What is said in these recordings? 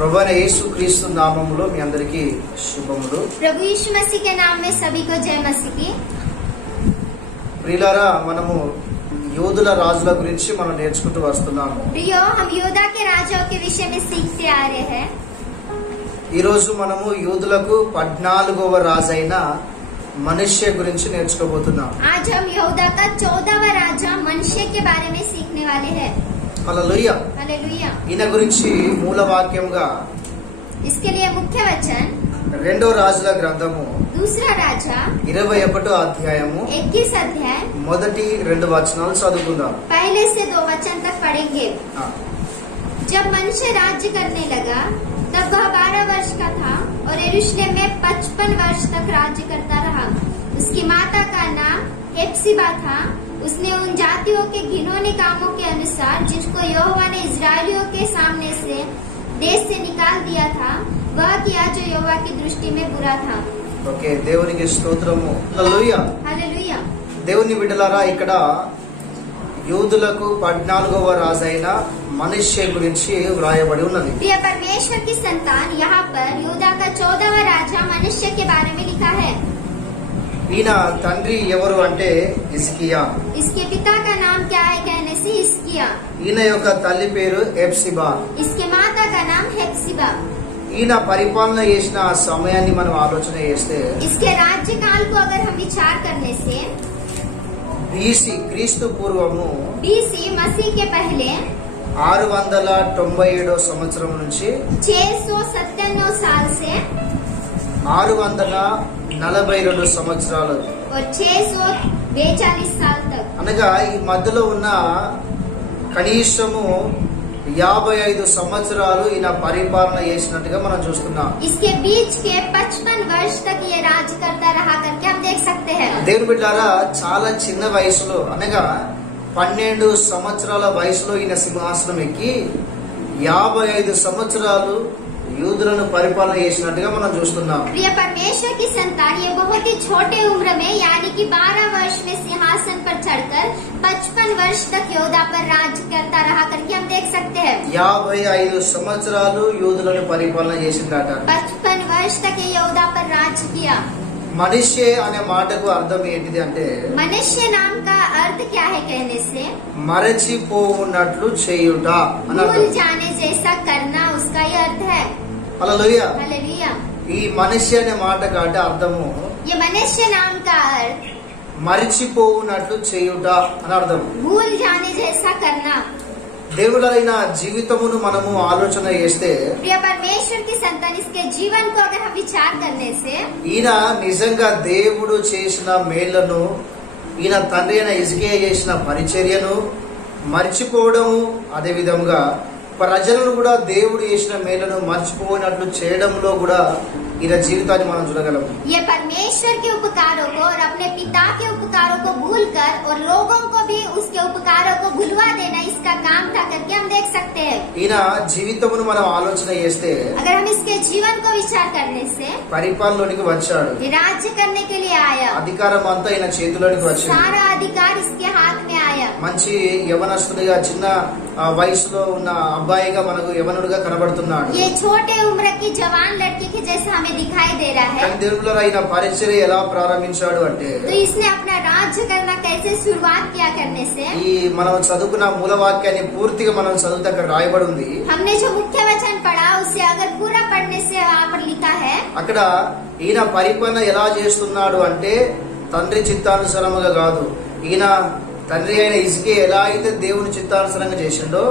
ప్రభువైన యేసుక్రీస్తు నామములో మీ అందరికీ శుభములు. प्रभु यीशु मसीह के नाम में सभी को जय मसीह की. ప్రియులారా, మనము యోధుల రాజుల గురించి మనం నేర్చుకుంటూ వస్తున్నాము. प्रियो, हम योद्धा के राजाओं के विषय में सीखते आ रहे हैं. ఈ రోజు మనము యోధులకు 14వ రాజైన మనుష్య గురించి నేర్చుకోబోతున్నాం. आज हम योद्धा का 14वां राजा मनुष्य के बारे में सीखने वाले हैं. హల్లెలూయా. हालेलुया. ఈయన గురించి మూల వాక్యంగా इसके लिए मुख्य वचन రెండో రాజుల గ్రంథము दूसरा राजा 21వ అధ్యాయము 21 अध्याय మొదటి 2 వచనాలు చదువుకుందాం. पहले से 2 वचन तक पढ़ेंगे. जब मनुष्य राज्य करने लगा तब वह 12 वर्ष का था और यरूशलेम में 55 वर्ष तक राज्य करता रहा. उसकी माता का नाम हेप्सिबा था. उसने उन जातियों के घिनौने कामों के अनुसार जिसको यहोवा ने इजरायलियों के सामने से देश से निकाल दिया था वह किया जो यहोवा की दृष्टि में बुरा था. ఓకే, దేవునికి స్తోత్రము. హల్లెలూయా. हालेलुया. దేవుని బిడ్డలారా, ఇక్కడ యూదులకు 14వ రాజైన మనుష్య గురించి వ్రాయబడి ఉన్నది. प्रिय परमेश्वर की संतान, यहाँ पर योद्धा का 14वां राजा मनुष्य के बारे में लिखा है. ఈయన తండ్రి ఎవరు అంటే హిజ్కియా. इसके पिता का नाम क्या है कहने से हिजकिय्याह. ఈయన యొక్క తల్లి పేరు హెప్సిబా. इसके माता का नाम हेप्सिबा. ఈయన పరిపాలన చేసిన సమయాన్ని మనం ఆలోచన చేస్తే इसके राज्यकाल को अगर हम विचार करने से బీసీ క్రీస్తు పూర్వము बीसी मसीह के पहले 697 సంవత్సరం నుంచి 697 साल से 642 సంవత్సరాలు और 642 साल तक, అనగా ఈ మధ్యలో ఉన్న కనీసము 55 సంవత్సరాలు ఈయన పరిపాలన చేసినట్టుగా మనం చూస్తున్నాం. इसके बीच के 55 वर्ष तक ये राज करता रहा करके हम देख सकते हैं. దేవుని బిడ్డలారా, చాలా చిన్న వయసులో అనగా 12 సంవత్సరాల వయసులో ఈయన సింహాసనం ఎక్కి 55 సంవత్సరాలు యూదులను పరిపాలన చేసినట్టుగా మనం చూస్తున్నాం. प्रिय परमेश्वर की संतान, ये बहुत ही छोटे उम्र में यानी कि 12 वर्ष में सिंहासन पर चढ़कर 55 वर्ष तक योद्धा पर राज करता रहा करके हम देख सकते हैं. 55 సంవత్సరాలు యూదులను పరిపాలన చేసిందట. 55 वर्ष तक ये योद्धा पर राज किया. మనిషే అనే మాటకు అర్థం ఏంటిది అంటే मनुष्य नाम का अर्थ क्या है कहने से మరచిపోవున్నట్లు చేయుట అని भूल అర్థం. जाने जैसा करना, उसका ये अर्थ है. హల్లెలూయా. हालेलुया. ఈ మనిషి అనే మాట కాట అర్థము ये मनुष्य नाम का अर्थ మరిచిపోవున్నట్లు చేయుట అని అర్థం. भूल जाने जैसा करना. దేవుడైన జీవితమును మనము ఆలోచన చేస్తే प्रिय परमेश्वर की संतान, इसके जीवन को अगर हम विचार करने से ఈయన నిజంగా దేవుడు చేసిన మేళ్లను, ఈయన తండ్రి అయిన హిజ్కియా చేసిన పరిచర్యను మర్చిపోవడము, అదే విధంగా ప్రజలను కూడా దేవుడు చేసిన మేళ్లను మర్చిపోయినట్లు చేయడంలో కూడా ఈయన జీవితాన్ని మనం చూడగలం. ये परमेश्वर के उपकारों को और अपने पिता के उपकारों को भूलकर और लोगों को भी उसके उपकारों को भुलवा देना इसका काम था करके हम देख सकते हैं. ఈయన జీవితమును మనం ఆలోచన చేస్తే अगर हम इसके जीवन को विचार करने से పరిపాలనలోనికి వచ్చాడు. ये राज्य करने के लिए आया. అధికారం అంతా ఈయన చేతిలోనికి వచ్చింది. सारा अधिकार इसके हाथ में आया. మంచి యవనస్తుడిగా, చిన్న వయసులో ఉన్న అబ్బాయిగా మనకు యవనుడిగా కనబడుతున్నాడు. ये छोटे उम्र की जवान लड़की के जैसा हमें दिखाई दे रहा है. కానీ దేవుడిలో ఆయన పరిచర్య ఎలా ప్రారంభించాడు అంటే तो इसने अपना राज्य करना कैसे शुरुआत किया करने से ఈ మనం చదువుకున్న మూల వాక్యాన్ని పూర్తిగా మనం చదివితే అక్కడ రాయబడి ఉంది. हमने जो मुख्य वचन पढ़ा उसे अगर पूरा पढ़ने से वहाँ पर लिखा है. అక్కడ ఈయన పరిపాలన ఎలా చేస్తున్నాడు అంటే తండ్రి చిత్తానుసారముగా కాదు. ఈయన తండ్రి అయిన హిజ్కియా ఎలా అయితే దేవుని చిత్తానుసారంగా చేసిండో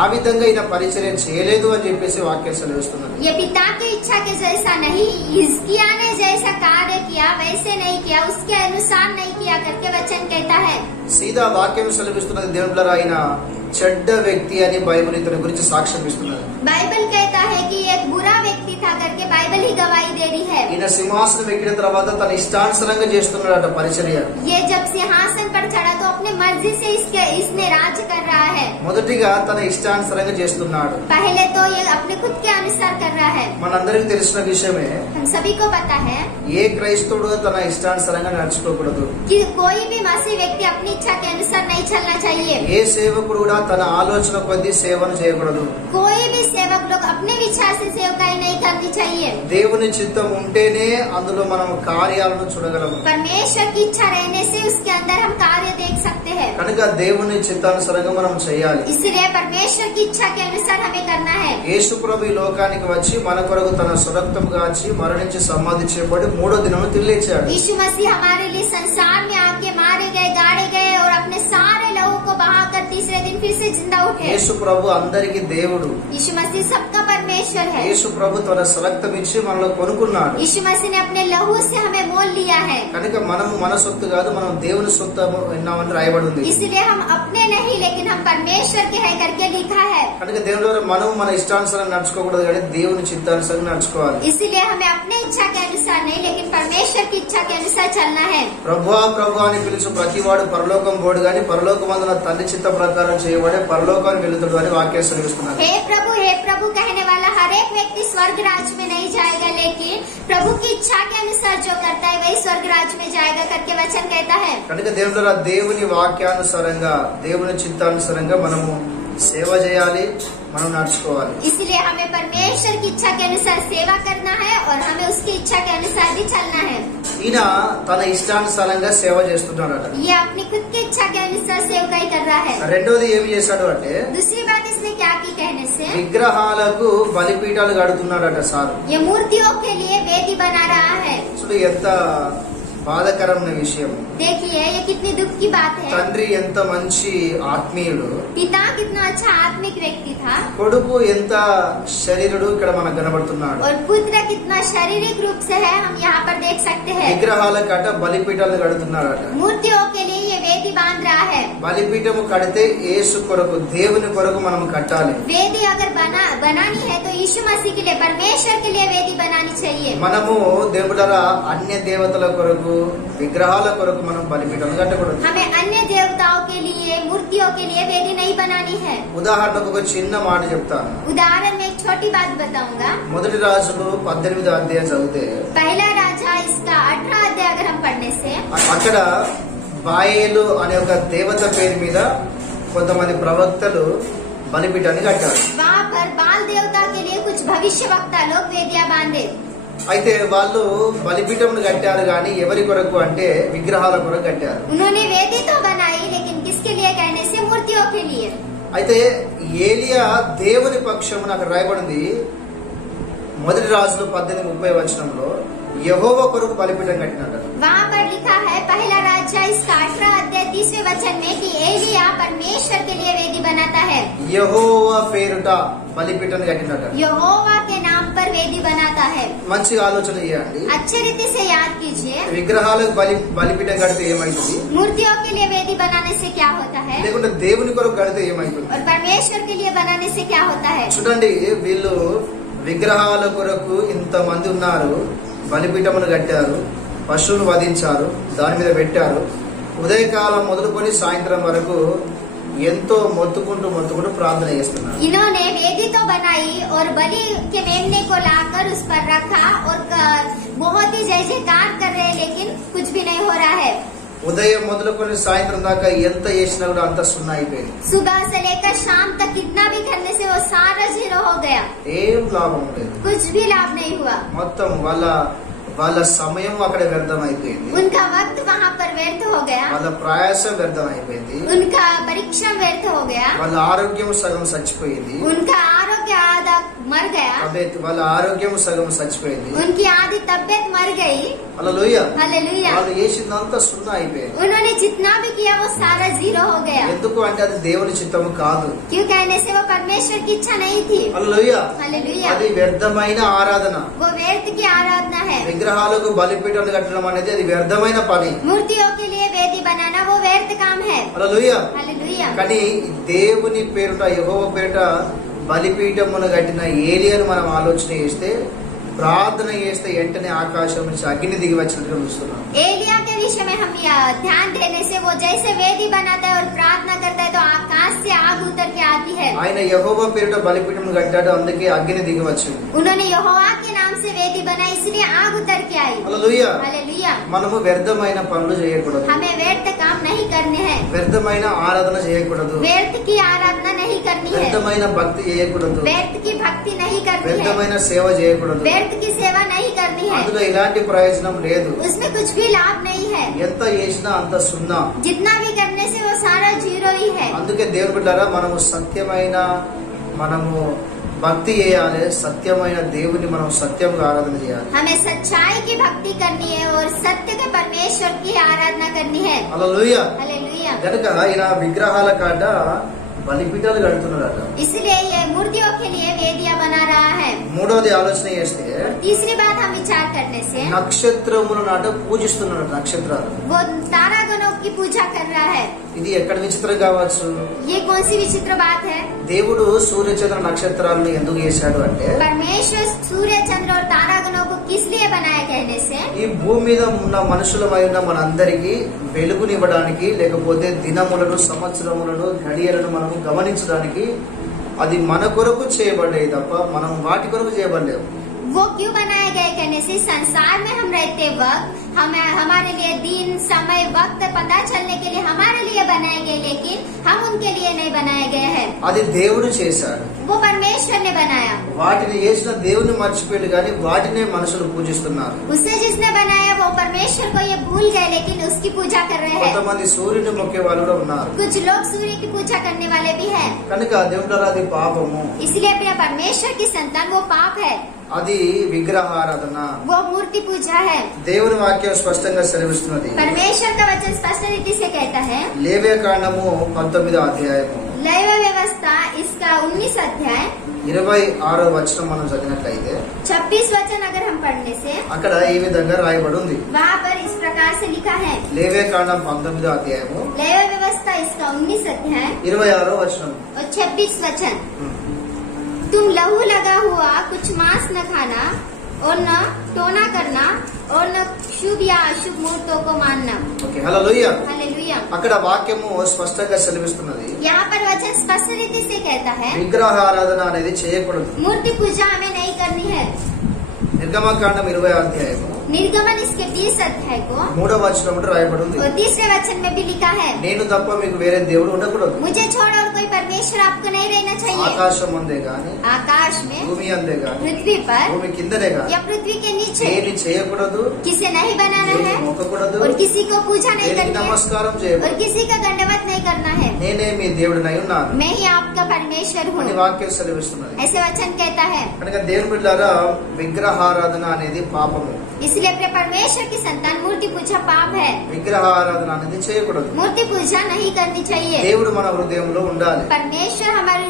ఆ విధంగా ఈయన పరిచర్య చేయలేదు అని చెప్పేసి వాక్యం సెలవిస్తున్నది. ये पिता की इच्छा के जैसा नहीं, हिजकिय्याह ने जैसा कार्य किया वैसे नहीं किया, उसके अनुसार नहीं किया करके वचन कहता है. సీదా వాక్యం సెలవిస్తున్నది. దేవుళ్ళ ఆయన చెడ్డ వ్యక్తి అని బైబిల్ ఇతని గురించి సాక్ష్యం ఇస్తున్నది. बाइबल कहता है कि एक बुरा व्यक्ति था करके बाइबल ही गवाही दे रही है. ఈయన సింహాసనం ఎక్కిన తర్వాత తన ఇష్టానుసారంగా చేస్తున్నాడట పరిచర్య. ये जब सिंहासन पर चढ़ा तो अपने मर्जी से इसने राज्य कर रहा है। మొదటిగా తన ఇష్టానుసారంగా చేస్తున్నాడు। पहले तो ये अपने खुद के अनुसार कर रहा है। మనందరికీ తెలిసిన విషయమే, हम सभी को पता है ఏ క్రైస్తవుడు తన ఇష్టానుసారంగా నడుచుకోకూడదు। कि कोई भी मसीह व्यक्ति अपनी इच्छा के अनुसार नहीं चलना चाहिए। ఏ సేవకుడు కూడా తన ఆలోచన కొద్దీ సేవను చేయకూడదు। कोई भी सेवक लोग अपने विचार से सेवकाई नहीं करनी चाहिए। దేవుని చిత్తం ఉంటేనే అందులో మనం కార్యాలను చూడగలము। परमेश्वर की इच्छा रहने से उसके अंदर हम कार्य देख सकते हैं। కనుక దేవుని చిత్తానుసారంగా మనం చేయాలి। इसलिए परमेश्वर की इच्छा के अनुसार हमें करना है। యేసు ప్రభు ఈ లోకానికి వచ్చి మన కొరకు తన స్వరక్తము గాచి మరణించి సమాధి చేయబడి మూడో దినమున తిరిగి లేచాడు। यीशु मसीह हमारे लिए संसार में आके मारे गए, गाड़े गए और अपने सारे लहू को बहाकर तीसरे दिन फिर से जिंदा उठे। యేసు ప్రభు అందరికీ దేవుడు। यीशु मसीह सबका परमेश्वर है। యేసు ప్రభు తన స్వరక్తం ఇచ్చి మనలో కొనుక్కున్నాడు। यीशु मसीह ने अपने लहू से हमें मोल लिया है। కనుక మనము మన సొత్తు కాదు, మనం దేవుని సొత్తు విన్నామని రాయబడి ఉంది। इसलिए हम अपने नहीं लेकिन हम परमेश्वर के है करके लिखा है। కనుక దేవుని ద్వారా మనం మన ఇష్టానుసారం నడుచుకోకూడదు, కానీ దేవుని చిత్తానుసారం నడుచుకోవాలి। इसलिए हमें अपने इच्छा के अनुसार नहीं लेकिन परमेश्वर की इच्छा के अनुसार चलना है। ప్రభువా ప్రభు అని పిలుచు ప్రతివాడు పరలోకం పోడు గాని పరలోకమందున తండ్రి చిత్త ప్రకారం చేయబడే పరలోకాన్ని వెళుతాడు అని వాక్యం సెలవిస్తున్నారు। हे प्रभु कहने वाला हर एक व्यक्ति स्वर्ग राज्य में नहीं जाएगा, लेकिन प्रभु की इच्छा के अनुसार जो करता है वही स्वर्ग राज्य में जाएगा करके वचन कहता है। కనుక దేవుని ద్వారా దేవుని వాక్యానుసారంగా దేవుని చిత్తానుసారంగా మనము సేవ చేయాలి, మనం నడుచుకోవాలి। इसलिए हमें परमेश्वर की इच्छा के अनुसार सेवा करना है और हमें उसकी इच्छा के अनुसार भी चलना है। ఈయన తన ఇష్టానుసారంగా సేవ చేస్తున్నాడట। ये अपनी खुद की इच्छा के अनुसार सेवकाई कर रहा है। రెండోది ఏమి చేశాడు అంటే, दूसरी बात इसने क्या की कहने से విగ్రహాలకు బలిపీఠాలు కడుతున్నాడట సారు। ये मूर्तियों के लिए वेदी बना रहा है। చూడు ఎంత బాధకరమైన విషయం। देखिए ये कितनी दुख की बात है। తండ్రి ఎంత మంచి ఆత్మీయుడు, पिता कितना अच्छा आत्मिक व्यक्ति था కొడుకు ఎంత శరీరుడు ఇక్కడ మనకు కనబడుతున్నాడు। और पुत्र कितना शारीरिक रूप से है, हम यहाँ पर देख सकते हैं। విగ్రహాల కట బలిపీఠాలు కడుతున్నాడట। मूर्तियों के लिए ये वेदी बांध रहा है। బలిపీఠము కడితే యేసు కొరకు దేవుని కొరకు మనం కట్టాలి। वेदी अगर बनानी है तो यीशु मसीह के लिए, परमेश्वर के लिए वेदी बनानी चाहिए। మనము దేవుడరా అన్య దేవతల కొరకు విగ్రహాల కొరకు మనం బలిపీఠం కట్టకూడదు। हमें अन्य देवताओं के लिए, मूर्तियों के लिए वेदी नहीं बनानी है। ఉదాహరణకు ఒక చిన్న మాట చెప్తాను। उदाहरण में एक छोटी बात बताऊंगा। మొదటి రాజులు 18వ అధ్యాయం చదివితే पहला राजा इसका 18 अध्याय अगर हम पढ़ने से అక్కడ బాయేలు అనే ఒక దేవత పేరు మీద కొంతమంది ప్రవక్తలు బలిపీఠాన్ని కట్టారు। वहाँ पर बाल देवता के लिए कुछ भविष्य वक्ता लोग वेदियां बांधे। అయితే వాళ్ళు బలిపీఠం కట్టారు కానీ ఎవరి కొరకు అంటే విగ్రహాల కొరకు కట్టారు। उन्होंने वेदी तो बनाई लेकिन किसके लिए कहने से मूर्तियों के लिए। అయితే ఏలియా దేవుని పక్షమున అక్కడ రాయబడింది మొదటి రాజులు 18:30 వచనంలో యెహోవా కొరకు బలిపీఠం కట్టినాడు। वहाँ पर लिखा है पहला राजा इसका 18 अध्याय 30वें वचन में कि एलिया परमेश्वर के लिए वेदी बनाता है। యెహోవా పేరుట బలిపీఠం కట్టినాడు। यहोवा के नाम पर वेदी बनाता है। మంచి ఆలోచన చేయండి। अच्छे रीति से याद कीजिए, విగ్రహాలకు బలిపీఠం కడితే ఏమైతుంది, मूर्तियों के लिए वेदी बनाने से क्या होता है లేకుంటే దేవుని కొరకు కడితే ఏమైతుంది। और परमेश्वर के लिए बनाने से क्या होता है। చూడండి వీళ్ళు విగ్రహాల కొరకు ఇంతమంది ఉన్నారు, బలిపీఠమును కట్టారు, పశువును వధించారు, దాని మీద పెట్టారు, ఉదయకాలం మొదలుకొని సాయంత్రం వరకు ఎంతో మొత్తుకుంటూ ప్రార్థన చేస్తున్నారు। इन्होंने वेदी तो बनाई और बलि के मेमने को लाकर उस पर रखा और बहुत ही जय जयकार कर रहे हैं, लेकिन कुछ भी नहीं हो रहा है। ఉదయం మొదలుకొని సాయంత్రం దాకా ఎంత చేసినా కూడా అంత సున్నా అయిపోయింది। सुबह से लेकर शाम तक कितना भी करने से वो सारा जीरो हो गया, ఏం లాభం లేదు। कुछ भी लाभ नहीं हुआ। మొత్తం వాళ్ళ సమయం అక్కడ వ్యర్థం అయిపోయింది, उनका वक्त वहाँ पर व्यर्थ हो गया, వాళ్ళ ప్రయాసం వ్యర్థం అయిపోయింది, उनका परिश्रम व्यर्थ हो गया, వాళ్ళ ఆరోగ్యం సగం చచ్చిపోయింది, उनका आरोग्य आधा मर गया, వాళ్ళ ఆరోగ్యం సగం చచ్చిపోయింది, उनकी आधी तबियत मर गई। హల్లెలూయా। हालेलुया। వాళ్ళు చేసిందంతా సున్నా అయిపోయింది। उन्होंने जितना भी किया वो सारा जीरो हो गया। ఎందుకు అంటే అది దేవుని చిత్తము కాదు। क्यों कहने से वो परमेश्वर की इच्छा नहीं थी। హల్లెలూయా। हालेलुया। అది వ్యర్థమైన ఆరాధన। वो व्यर्थ की आराधना है। విగ్రహాలకు బలిపీఠాలు కట్టడం అనేది అది వ్యర్థమైన పని। मूर्तियों के लिए वेदी बनाना वो व्यर्थ काम है। హల్లెలూయా। हालेलुया। కానీ దేవుని పేరుట యెహోవా పేరుట బలిపీఠమును కట్టిన ఏలియాను మనం ఆలోచన చేస్తే ప్రార్థన చేస్తే వెంటనే ఆకాశం నుంచి అగ్ని దిగి వచ్చినట్టుగా చూస్తున్నాం. एलिया के विषय में हम ध्यान देने से वो जैसे वेदी बनाता है और प्रार्थना करता है तो आकाश से आग उतर के आती है. ఆయన యెహోవా పేరిట బలిపీఠం కట్టాడు, అందుకే అగ్ని దిగి వచ్చింది. उन्होंने यहोवा के नाम से वेदी बनाई, इसलिए आग उतर के आई. హల్లెలూయా. हालेलुया. మనము వ్యర్థమైన పనులు చేయకూడదు, हमें व्यर्थ काम नहीं करने हैं, వ్యర్థమైన ఆరాధన చేయకూడదు, व्यर्थ की आराधना नहीं करनी है, వ్యర్థమైన భక్తి చేయకూడదు, व्यर्थ की भक्ति नहीं करनी है, వ్యర్థమైన సేవ చేయకూడదు. व्यर्थ की सेवा नहीं करनी है. అందులో ఎలాంటి ప్రయోజనం లేదు. उसमें कुछ भी लाभ नहीं है. ఎంత చేసినా అంత సున్నా. जितना भी करने से वो सारा जीरो ही है. అందుకే దేవుని బిడ్డలారా, మనము భక్తి చేయాలి, సత్యమైన దేవుని మనం సత్యంగా ఆరాధన చేయాలి. हमें सच्चाई की भक्ति करनी है और सत्य के परमेश्वर की आराधना करनी है. హల్లెలూయా. हालेलुया. కనుక ఈయన విగ్రహాల కాడ బలిపీఠాలు కడుతున్నాడట. इसलिए ये मूर्तियों के लिए वेदियां बना रहा है. మూడవది ఆలోచన చేస్తే तीसरी बात हम विचार करने से నక్షత్రముల నాట పూజిస్తున్నాడు. నక్షత్రాలు, वो तारागणों की पूजा कर रहा है. ఇది ఎక్కడ విచిత్రం కావచ్చు? ये कौन सी विचित्र बात है? దేవుడు సూర్యచంద్ర నక్షత్రాలను ఎందుకు చేశాడు అంటే, परमेश्वर सूर्य चंद्र और तारागणों को किस लिए बनाया कहने से ఈ భూమి మీద ఉన్న మనుషులమైన మనందరికీ వెలుగునివ్వడానికి, లేకపోతే దినములను, సంవత్సరములను, घడియలను మనం గమనించడానికి, అది మన కొరకు చేయబడ్డాయి తప్ప మనం వాటి కొరకు చేయబడలేవు. वो क्यों बनाया गया कहने से संसार में हम रहते वक्त हमारे लिए दिन समय वक्त पता चलने के लिए हमारे लिए बनाए गए, लेकिन हम उनके लिए नहीं बनाए गए हैं. అది దేవుడు చేశాడు. वो परमेश्वर ने बनाया. వాటిని చేసిన దేవుని మర్చిపోయాడు, కానీ వాటినే మనుషులు పూజిస్తున్నారు. उसे जिसने बनाया वो परमेश्वर को ये भूल गए, लेकिन उसकी पूजा कर रहे हैं. కొంతమంది సూర్యుని మొక్కే వాళ్ళు కూడా ఉన్నారు. कुछ लोग सूर्य की पूजा करने वाले भी हैं. కనుక దేవుడు అది పాపము. इसलिए अपने परमेश्वर की संतान वो पाप है, అది విగ్రహారాధన. वो मूर्ति पूजा है. దేవుని వాక్యం స్పష్టంగా సెలవిస్తున్నది. परमेश्वर का वचन स्पष्ट रीति से कहता है. లేవ్యకాండము 19వ అధ్యాయము लैव व्यवस्था इसका 19 अध्याय 26వ వచనం మనం చదివినట్లయితే 26 वचन अगर हम पढ़ने से అక్కడ ఈ విధంగా రాయబడి ఉంది. वहाँ पर इस प्रकार से लिखा है. లేవ్యకాండం 19వ అధ్యాయము लैव व्यवस्था इसका 19 अध्याय 26వ వచనం. और 26 वचन. तुम लहू लगा हुआ कुछ मांस न खाना और न टोना करना और न शुभ या अशुभ मुहूर्तों को मानना. ఓకే, హల్లెలూయా. हालेलुया. అక్కడ వాక్యము స్పష్టంగా సెలవిస్తున్నది. यहाँ पर वचन स्पष्ट रीति से कहता है విగ్రహారాధన అనేది చేయకూడదు. मूर्ति पूजा हमें नहीं करनी है. నిర్గమకాండం 20వ అధ్యాయము निर्गमन इसके 30 अध्याय को 3వ వచనం రాయబడి ఉంది. और 3रे वचन में भी लिखा है. నేను తప్ప మీకు వేరే దేవుడు ఉండకూడదు. मुझे छोड़ और कोई परमेश्वर आपको नहीं रहना चाहिए. ఆకాశం అందే గాని, आकाश में, భూమి అందే గాని, पृथ्वी पर భూమి కిందనే గాని या पृथ्वी के नीचे ఏది చేయకూడదు, किसे नहीं बनाना ఏది है మొక్కకూడదు, और किसी को पूजा नहीं ఏది करनी है నమస్కారం और చేయకూడదు. किसी का दंडवत नहीं करना है. నేనే మీ దేవుడినై ఉన్నాను मैं ही आपका परमेश्वर हूँ, అని వాక్యం సెలవిస్తున్నది. ऐसे वचन कहता है. కనుక దేవుని బిడ్డలారా, విగ్రహారాధన అనేది పాపము. इसलिए अपने परमेश्वर की संतान मूर्ति पूजा पाप है. విగ్రహారాధన అనేది చేయకూడదు. मूर्ति पूजा नहीं करनी चाहिए. దేవుడు మన హృదయంలో ఉండాలి. परमेश्वर हमारे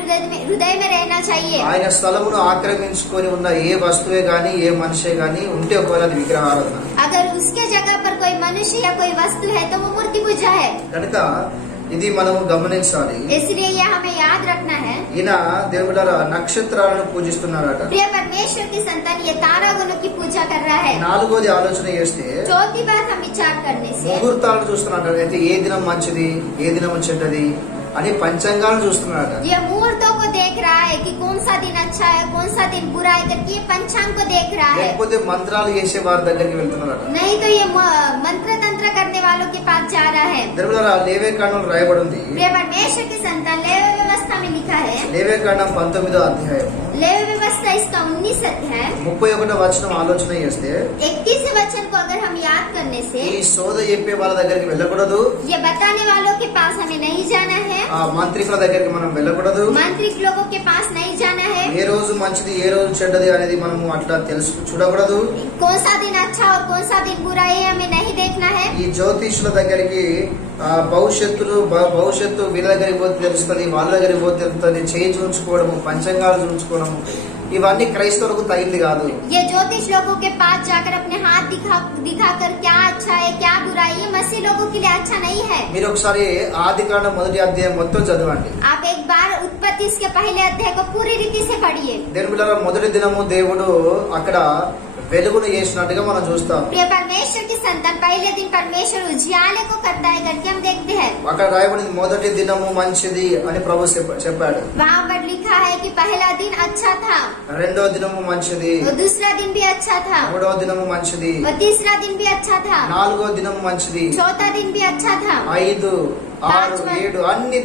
हृदय में रहना चाहिए. ఆయన స్థలమును ఆక్రమించుకొని ఉన్న ఏ వస్తువే గాని, ఏ మనిషే గాని ఉంటే ఒకవేళ అది విగ్రహారాధన. अगर उसके जगह पर कोई मनुष्य या कोई वस्तु है तो वो मूर्ति पूजा है. కనుక ఇది మనము గమనించాలి. इसलिए यह हमें याद रखना है. ఈయన దేవుడు నక్షత్రాలను పూజిస్తున్నారట. प्रिय परमेश्वर की संतान ये तारागणों की पूजा कर रहा है. నాలుగోది ఆలోచన చేస్తే चौथी बात हम विचार करने से ముహూర్తాలను చూస్తున్నాడు. అయితే ఏ దినం మంచిది, ఏ దినం చెడ్డది అని పంచాంగాలను చూస్తున్నాడట. ये मुहूर्तों को देख रहा है कि कौन सा दिन अच्छा है, कौन सा दिन बुरा है करके ये पंचांग को देख रहा है. లేకపోతే మంత్రాలు చేసే వారి దగ్గరికి వెళ్తున్నారట. नहीं तो ये मंत्र तंत्र करने वालों के पास जा रहा है. దేవుడు లేవేకాండంలో రాయబడి ఉంది. प्रिय परमेश्वर की संतान लेव व्यवस्था में लिखा है. లేవేకాండం 19వ అధ్యాయం लेव व्यवस्था इसका 19 अध्याय 31వ వచనం ఆలోచన చేస్తే 31 वचन को अगर हम याद करने से ఈ సోద చెప్పే వాళ్ళ దగ్గరికి వెళ్ళకూడదు, ये बताने वालों के पास हमें नहीं जाना है, ఆ మాంత్రికుల దగ్గరికి మనం వెళ్ళకూడదు, मांत्रिक लोगों के पास नहीं जाना है, ఏ రోజు మంచిది ఏ రోజు చెడ్డది అనేది మనము అట్లా చూడకూడదు. कौन सा दिन अच्छा और कौन सा दिन बुरा है हमें नहीं देखना है. ఈ జ్యోతిష్యుల దగ్గరికి భవిష్యత్తు వీళ్ళ దగ్గరికి పోతే తెలుస్తుంది, వాళ్ళ దగ్గరికి పోతే తెలుస్తుంది. చేయి చూంచుకోవడము, పంచాంగాలు చూంచుకోవడము ఇవన్నీ క్రైస్తవులకు తగిలి కాదు. ये ज्योतिष लोगों के पास जाकर अपने हाथ दिखाकर क्या अच्छा है क्या बुरा है, ये मसीह लोगों के लिए अच्छा नहीं है. మీరు ఒకసారి ఆదికాండం మొదటి అధ్యాయం మొత్తం చదవండి. आप एक बार उत्पत्ति इसके पहले अध्याय को पूरी रीति से पढ़िए. దేవుని బిడ్డలారా, మొదటి దినము దేవుడు అక్కడ వెలుగును చేసినట్టుగా మనం చూస్తాం. प्रिय परमेश्वर की संतान, पहले दिन परमेश्वर उजियाले को करता है करके हम देखते हैं. అక్కడ రాయబడింది మొదటి దినము మంచిది అని ప్రభు చెప్పాడు. वहाँ पर लिखा है कि पहला दिन अच्छा था, రెండో దినము మంచిది, और दूसरा दिन भी अच्छा था, మూడో దినము మంచిది, और तीसरा दिन भी अच्छा था, నాలుగో దినము మంచిది, चौथा दिन भी अच्छा था, 5, 6, 7 అన్ని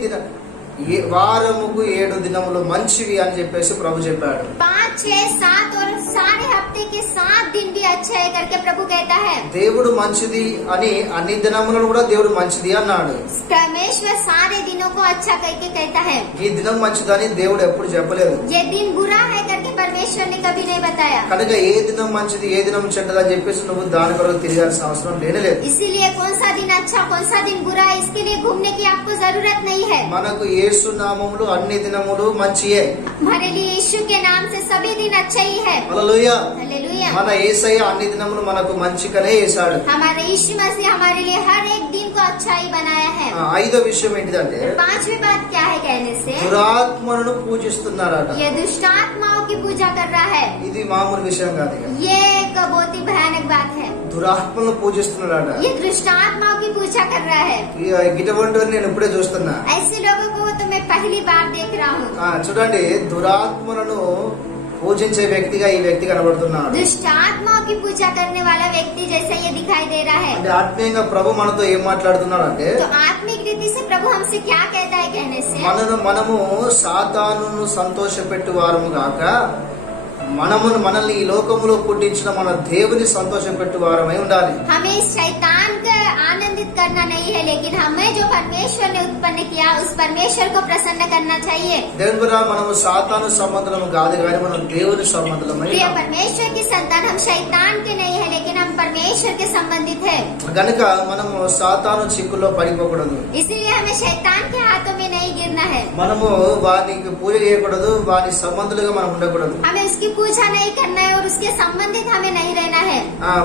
వారముకు 7 దినములు మంచివి అని చెప్పేసి ప్రభు చెప్పాడు. 5, 6, 7 और सारे हफ्ते के 7 दिन भी अच्छे है करके प्रभु कहता है. దేవుడు మంచిది అని అన్ని దినములను కూడా దేవుడు మంచిది అన్నాడు. परमेश्वर सारे दिनों को अच्छा करके कहता है. ఈ దినం మంచిదని దేవుడు ఎప్పుడు చెప్పలేదు. ये दिन बुरा है करके परमेश्वर ने कभी नहीं बताया. కనుక ఏ దినం మంచిది ఏ దినం చెడ్డదని చెప్పేసి నువ్వు దాని కొరకు తిరగాల్సిన అవసరం లేనేలేదు. इसीलिए कौन सा दिन अच्छा कौन सा दिन बुरा है इसके लिए घूमने की आपको जरूरत नहीं है. మనకు యేసు నామములు అన్ని దినములు మంచియే. हमारे लिए यीशु के नाम से सभी दिन अच्छे ही है. హల్లెలూయా. हालेलुया. మన యేసయ్య అన్ని దినములు మనకు మంచిగానే చేశాడు. हमारे यीशु मसीह हमारे लिए हर एक दिन को अच्छा ही बनाया है. ఐదో విషయం ఏంటిదంటే 5वीं बात क्या है कहने से, దురాత్మలను పూజిస్తున్నారట. ये दुष्ट आत्माओं की पूजा कर रहा है. ఇది మామూలు విషయం కాదు. ये एक बहुत ही भयानक बात है. దురాత్మలను పూజిస్తున్నారట. ये दुष्ट आत्माओं की पूजा कर रहा है. గిటవంటి నేను ఇప్పుడే చూస్తున్నా. ऐसे लोगों को तो मैं पहली बार देख रहा हूँ. చూడండి, దురాత్మలను పూజించే వ్యక్తిగా ఈ వ్యక్తి కనబడుతున్నాడు. दुष्ट आत्माओं की पूजा करने वाला व्यक्ति जैसा ये दिखाई दे रहा है. అంటే ఆత్మీయంగా ప్రభు మనతో ఏం మాట్లాడుతున్నాడు అంటే, तो आत्मिक रीति से प्रभु हमसे क्या कहता है कहने से, మనము సాతానును సంతోషపెట్టు వారము గాక మనల్ని ఈ లోకములో పుట్టించిన మన దేవుని సంతోషపెట్టు వారమై ఉండాలి. हमें शैतान को आनंदित करना नहीं है, लेकिन हमें जो परमेश्वर ने उत्पन्न किया उस परमेश्वर को प्रसन्न करना चाहिए. దేవుని ద్వారా మనము సాతాను సంబంధము కాదు కానీ మనం దేవుని సంబంధమై प्रिय परमेश्वर की संतान, हम शैतान के नहीं है लेकिन हम परमेश्वर के संबंधित है. గనుక మనము సాతాను చిక్కుల్లో పడిపోకూడదు. इसलिए हमें शैतान के हाथों में नहीं गिरना है. మనము వానికి పూజ చేయకూడదు, వాని సంబంధులుగా మనం ఉండకూడదు. हमें उसकी पूजा नहीं करना है और उसके संबंधित हमें नहीं रहना है.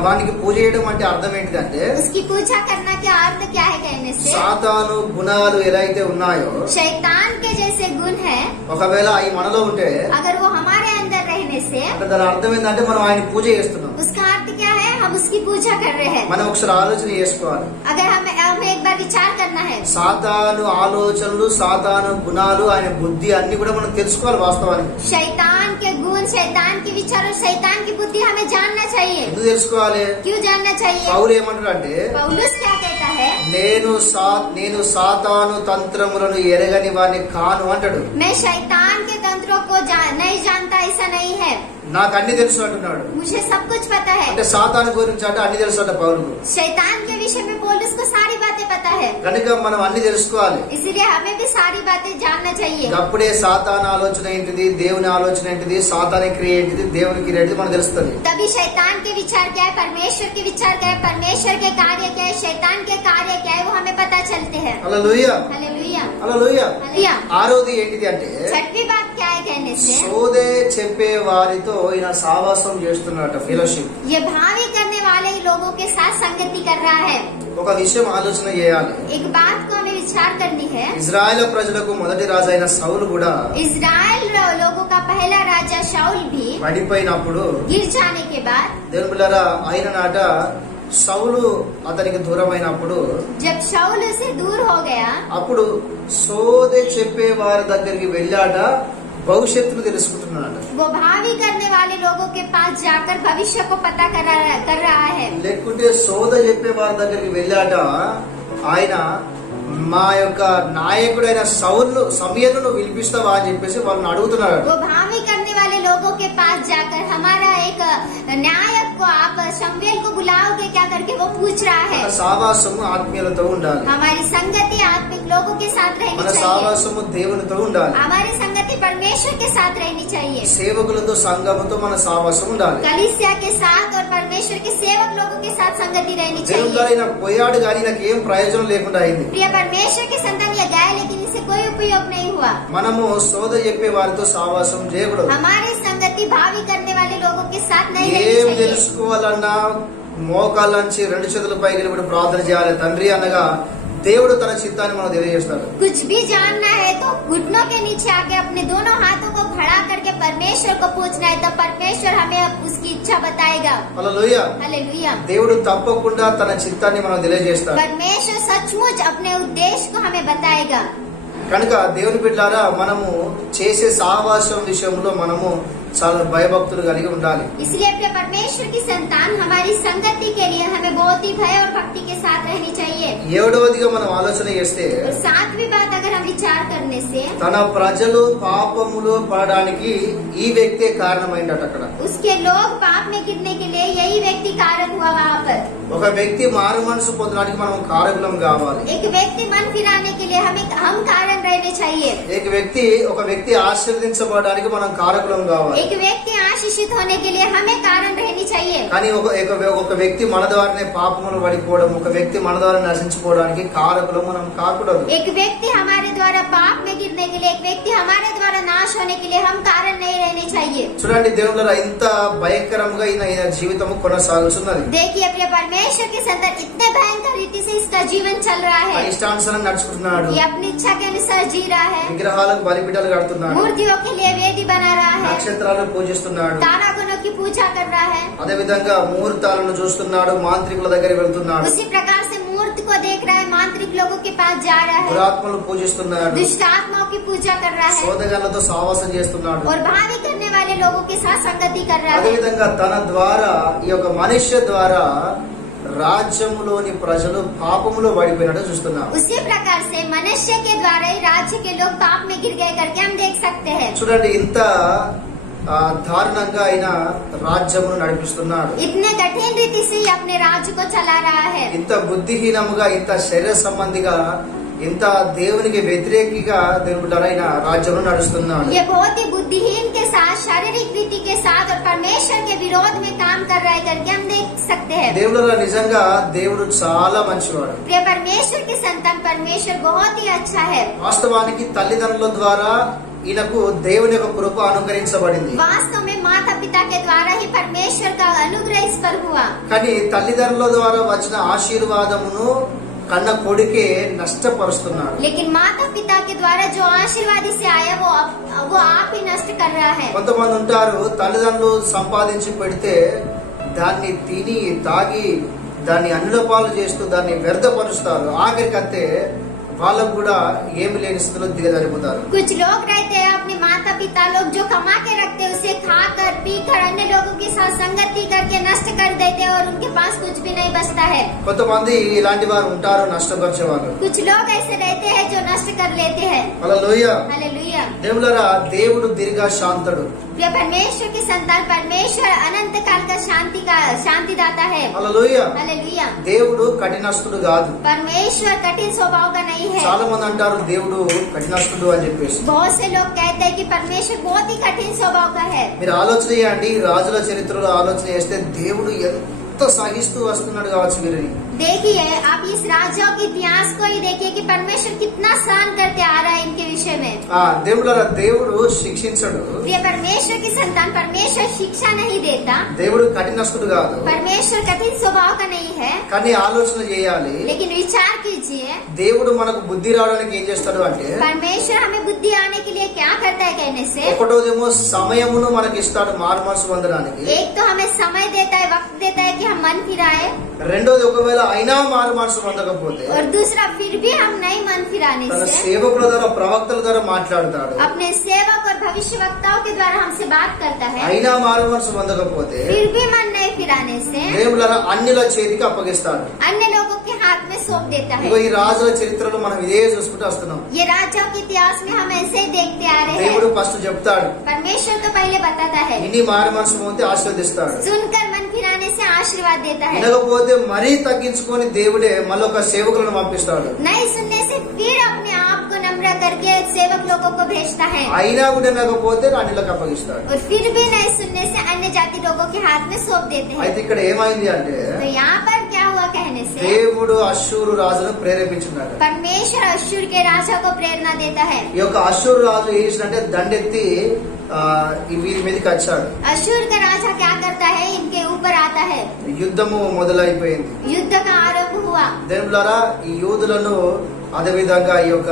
వానికి పూజ చేయడం అంటే అర్థం ఏంటిదంటే, उसकी पूजा करना का अर्थ क्या है कहने से, సాతాను గుణాలు ఎలా అయితే ఉన్నాయో, शैतान के जैसे गुण है ఒకవేళ అవి మనలో ఉంటే अगर वो हमारे अंदर रहने से, దాని అర్థం ఏంటంటే మనం ఆయన పూజ చేస్తున్నాం. उसका अर्थ क्या है, हम उसकी पूजा कर रहे हैं. మనం ఒకసారి ఆలోచన చేసుకోవాలి. अगर हमें एक बार विचार करना है, సాతాను ఆలోచనలు, సాతాను గుణాలు, ఆయన బుద్ధి అన్ని కూడా మనం తెలుసుకోవాలి. వాస్తవానికి शैतान के गुण, शैतान के विचार और शैतान की बुद्धि हमें जानना चाहिए. ఎందుకు తెలుసుకోవాలి? क्यों जानना चाहिए? పౌలు ఏమంటాడు అంటే, पौलुस क्या कहता है, నేను సాతాను తంత్రములను ఎరగని వాడిని కాను అంటాడు. मैं शैतान के तंत्रों को नहीं जानता, ऐसा नहीं है. నాకు అన్ని తెలుసు అంటున్నాడు. मुझे सब कुछ पता है. అంటే సాతాను గురించి అంటే అన్ని తెలుసు అంట పౌలుకు. शैतान के विषय में पौलुस को सारी बातें पता है. కనుక మనం అన్ని తెలుసుకోవాలి. इसलिए हमें भी सारी बातें जानना चाहिए. అప్పుడే సాతాను ఆలోచన ఏంటిది, దేవుని ఆలోచన ఏంటిది, సాతాని క్రియ ఏంటిది, దేవుని క్రియ ఏంటిది మనకు తెలుస్తుంది. तभी शैतान के विचार क्या है, परमेश्वर के विचार क्या है, परमेश्वर के कार्य क्या है, शैतान के कार्य क्या है, वो हमें पता चलते हैं. హల్లెలూయా. हालेलुया. హల్లెలూయా. हालेलुया. ఆరోది ఏంటిది అంటే, 6वीं बात क्या है कहने से, సోదే చెప్పే వారితో ఈయన సావాసం చేస్తున్నాడట, ఫెలోషిప్. ये भावी करने वाले लोगों के साथ संगति कर रहा है. ఒక విషయం ఆలోచన చేయాలి. एक बात को हमें विचार करनी है. ఇజ్రాయెల్ ప్రజలకు మొదటి రాజు అయిన సౌలు కూడా इजराइल लोगों का पहला राजा शाऊल भी పడిపోయినప్పుడు, गिर जाने के बाद, దేవుని బిడ్డలారా, ఆయన నాట సౌలు అతనికి దూరమైనప్పుడు, जब शाऊल से दूर हो गया, అప్పుడు సోదే చెప్పే వారి దగ్గరికి వెళ్ళాట, భవిష్యత్తును తెలుసుకుంటున్నాడు. वो भावी करने वाले लोगों के पास जाकर भविष्य को पता कर रहा है. లేకుంటే సోద చెప్పే వారి దగ్గరికి వెళ్ళాట, ఆయన మా యొక్క నాయకుడైన సమయలను పిలిపిస్తావా అని చెప్పేసి వాళ్ళని అడుగుతున్నాడు. वो भावी करने वाले लोगों के पास जाकर हमारा एक न्यायक को आप शमूएल को बुलाओगे क्या करके वो पूछ रहा है. మన సావాసము ఆత్మీయులతో ఉండాలి. हमारी संगति आत्मिक लोगों के साथ रहनी మన चाहिए. సావాసము దేవునితో ఉండాలి. हमारी संगति परमेश्वर के साथ रहनी चाहिए. సేవకులతో సంఘముతో మన సావాసం ఉండాలి. कलीसिया के साथ और परमेश्वर के सेवक लोगों के साथ संगति रहनी चाहिए. దేవుడు ఆయన పోయాడు కానీ నాకు ఏం ప్రయోజనం లేకుండా అయింది. प्रिय परमेश्वर के संतान ये गए लेकिन जिनसे कोई उपयोग नहीं हुआ। మనము సోద చెప్పే వారితో సావాసం చేయకూడదు. हमारी संगति भावी करने वाले लोगों के साथ नहीं ఏం रहनी चाहिए। తెలుసుకోవాలన్నా మోకాళ్ళంచి 2 చేతుల పైకి నిలబడి ప్రార్థన చేయాలి. తండ్రి అనగా దేవుడు తన చిత్తాన్ని మనకు తెలియజేస్తాడు. कुछ भी जानना है तो घुटनों के नीचे आके अपने दोनों हाथों को खड़ा करके परमेश्वर को पूछना है, तो परमेश्वर हमें उसकी इच्छा बताएगा। హల్లెలూయా. हालेलुया। దేవుడు తప్పకుండా తన చిత్తాన్ని మనకు తెలియజేస్తాడు. परमेश्वर सचमुच अपने उद्देश्य को हमें बताएगा। కనుక దేవుని బిడ్డలారా మనము చేసే సావాసం విషయంలో మనము చాలా భయభక్తులు కలిగి ఉండాలి. इसलिए अपने परमेश्वर की संतान हमारी संगति के लिए हमें बहुत ही भय और भक्ति के साथ रहनी चाहिए। 7వదిగా మనం ఆలోచన చేస్తే और 7वीं बात अगर हम विचार करने से తన ప్రజలు పాపములో పడడానికి ఈ వ్యక్తే కారణమైందట. అక్కడ उसके लोग पाप में गिरने के लिए यही व्यक्ति कारण हुआ। वहाँ पर ఒక వ్యక్తి మారు మనసు పొందడానికి మనం కారకులం కావాలి. एक व्यक्ति मन फिराने के लिए हम कारण रहने चाहिए। ఒక వ్యక్తి ఆశీర్వదించబడడానికి మనం కారకులం కావాలి. एक व्यक्ति आशीषित होने के लिए हमें कारण रहनी चाहिए। కానీ ఒక వ్యక్తి మన ద్వారానే పాపములు పడిపోవడం, ఒక వ్యక్తి మన ద్వారా నశించిపోవడానికి కారకులం మనం కాకూడదు. एक व्यक्ति हमारे द्वारा पाप में गिरने के लिए, एक व्यक्ति हमारे द्वारा नाश होने के लिए हम कारण नहीं रहने चाहिए। చూడండి దేవుళ్ళ ఇంత భయంకరంగా ఈయన జీవితం కొనసాగుతున్నది. देखिए अपने परमेश्वर के संतान इतने भयंकर रीति से इसका जीवन चल रहा है। ఇష్టానుసారం నడుచుకుంటున్నాడు. ये अपनी इच्छा के अनुसार जी रहा है। విగ్రహాలకు బలిపీఠాలు కడుతున్నాడు. मूर्तियों के लिए वेदी बना रहा है। నక్షత్రాలను పూజిస్తున్నాడు. तारागणों की पूजा कर रहा है। అదే విధంగా ముహూర్తాలను చూస్తున్నాడు. మాంత్రికుల దగ్గర వెళ్తున్నాడు. उसी प्रकार से मूर्ति को देख रहा है, मांत्रिक लोगों के पास जा रहा है, దురాత్మలను పూజిస్తున్నాడు. दुष्ट आत्माओं की पूजा कर रहा है సోదగాళ్ళతో సావాసం చేస్తున్నాడు. और भावी करने वाले लोगों के साथ संगति कर रहा అదే है। విధంగా తన ద్వారా ఈ యొక్క మనుష్య ద్వారా రాజ్యములోని ప్రజలు పాపములో పడిపోయినట్టు చూస్తున్నాం. उसी प्रकार से मनुष्य के द्वारा ही राज्य के लोग पाप में गिर गए करके हम देख सकते हैं। చూడండి ఇంత దారుణంగా ఆయన రాజ్యమును నడిపిస్తున్నాడు. इतने कठिन रीति से ही अपने राज्य को चला रहा है। ఇంత బుద్ధిహీనముగా, ఇంత శరీర సంబంధిగా, ఇంత దేవునికి వ్యతిరేకిగా దేవుడైన రాజ్యమును నడుస్తున్నాడు. ये बहुत ही बुद्धिहीन के साथ, शारीरिक रीति के साथ और परमेश्वर के विरोध में काम कर रहा है करके हम देख सकते हैं। దేవుడు నిజంగా దేవుడు చాలా మంచివాడు. प्रिय परमेश्वर की संतान परमेश्वर बहुत ही अच्छा है। వాస్తవానికి తల్లిదండ్రుల ద్వారా ఈయనకు దేవుని యొక్క కృప అనుగ్రహించబడింది. वास्तव में माता पिता के द्वारा ही परमेश्वर का अनुग्रह इस पर हुआ। కానీ తల్లిదండ్రుల ద్వారా వచ్చిన ఆశీర్వాదమును కన్న కొడుకే నష్టపరుస్తున్నాడు. लेकिन माता पिता के द्वारा जो आशीर्वाद से आया वो आप ही नष्ट कर रहा है। కొంతమంది ఉంటారు తల్లిదండ్రులు సంపాదించి పెడితే దాన్ని తిని తాగి దాన్ని అన్నుల పాలు చేస్తూ దాన్ని వ్యర్థపరుస్తారు. ఆఖరికత్తే వాళ్ళకు కూడా ఏమి లేని స్థితిలో దిగజారిపోతారు. कुछ लोग रहते हैं अपने माता पिता लोग जो कमा के रखते हैं उसे खाकर पीकर अन्य लोगों के साथ संगति करके नष्ट कर देते हैं और उनके पास कुछ भी नहीं बचता है। కొంతమంది ఇలాంటి వారు ఉంటారు, నష్టపరిచే వాళ్ళు. कुछ लोग ऐसे रहते हैं जो नष्ट कर लेते हैं। హల్లెలూయా. हालेलुया। దేవులారా దేవుడు దీర్ఘ శాంతుడు. प्रिय परमेश्वर की संतान परमेश्वर अनंत काल का शांति दाता है। హల్లెలూయా. हालेलुया। దేవుడు కఠినస్తుడు కాదు. परमेश्वर कठिन स्वभाव का नहीं है। చాలా మంది అంటారు దేవుడు కఠినస్తుడు అని చెప్పేసి. बहुत से लोग कहते हैं कि परमेश्वर बहुत ही कठिन स्वभाव का है। మీరు ఆలోచన చేయండి, రాజుల చరిత్రలో ఆలోచన చేస్తే దేవుడు ఎంత సహిస్తూ వస్తున్నాడు కావచ్చు. మీరు देखिए आप इस राज्यों के इतिहास को ही देखिए कि परमेश्वर कितना सहन करते आ रहा है इनके विषय में। దేవుళ్ళ దేవుడు శిక్షించడు. प्रिय परमेश्वर की संतान परमेश्वर शिक्षा नहीं देता। దేవుడు కఠినస్తుడు కాదు. परमेश्वर कठिन स्वभाव का नहीं है। కానీ ఆలోచన చేయాలి. लेकिन विचार कीजिए దేవుడు మనకు బుద్ధి రావడానికి ఏం చేస్తాడు అంటే परमेश्वर हमें बुद्धि आने के लिए क्या करता है कहने से, ఒకటోదేమో సమయమును మనకి ఇస్తాడు మారు మనసు పొందడానికి. एक तो हमें समय देता है, वक्त देता है कि हम मन फिराए, రెండోది ఒకవేళ అయినా మారు మనసు పొందకపోతే और दूसरा फिर भी हम नहीं मन फिराने తన से సేవకుల ద్వారా ప్రవక్తల ద్వారా మాట్లాడతాడు. अपने सेवक और भविष्यवक्ताओं के द्वारा हमसे बात करता है, అయినా మారు మనసు పొందకపోతే फिर भी मन नहीं फिराने से దేవుళ్ళ అన్యుల చేతికి అప్పగిస్తాడు. अन्य लोगों के हाथ में सौंप देता है। ఈ రాజుల చరిత్రలో మనం ఇదే చూసుకుంటూ వస్తున్నాం. ये राजाओं के इतिहास में हम ऐसे ही देखते आ रहे దేవుడు हैं। ఫస్ట్ చెప్తాడు, परमेश्वर तो पहले बताता है, ఇన్ని మారు మనసు పొందితే ఆశీర్వదిస్తాడు. सुनकर मन फिराने से आशीर्वाद देता है, వినకపోతే మరీ తగ్గించుకొని దేవుడే మళ్ళొక సేవకులను పంపిస్తాడు. नहीं सुनने से फिर अपने आप को नम्र करके सेवक लोगों को भेजता है, అయినా కూడా వినకపోతే అన్యులకు అప్పగిస్తాడు. और फिर भी नहीं सुनने से अन्य जाति लोगों के हाथ में सौंप देते हैं। అయితే ఇక్కడ ఏమైంది అంటే तो यहाँ पर क्या हुआ कहने से దేవుడు అష్షూరు రాజును ప్రేరేపించున్నాడు. परमेश्वर अश्शूर के राजा को प्रेरणा देता है. ఈ యొక్క అష్షూరు రాజు ఏం చేసినంటే దండెత్తి వీరి మీదకి వచ్చాడు. अश्शूर का राजा क्या करता है, इनके ऊपर आता है. యుద్ధము మొదలైపోయింది. युद्ध का आरंभ हुआ. దేవులారా ఈ యూదులను అదే విధంగా ఈ యొక్క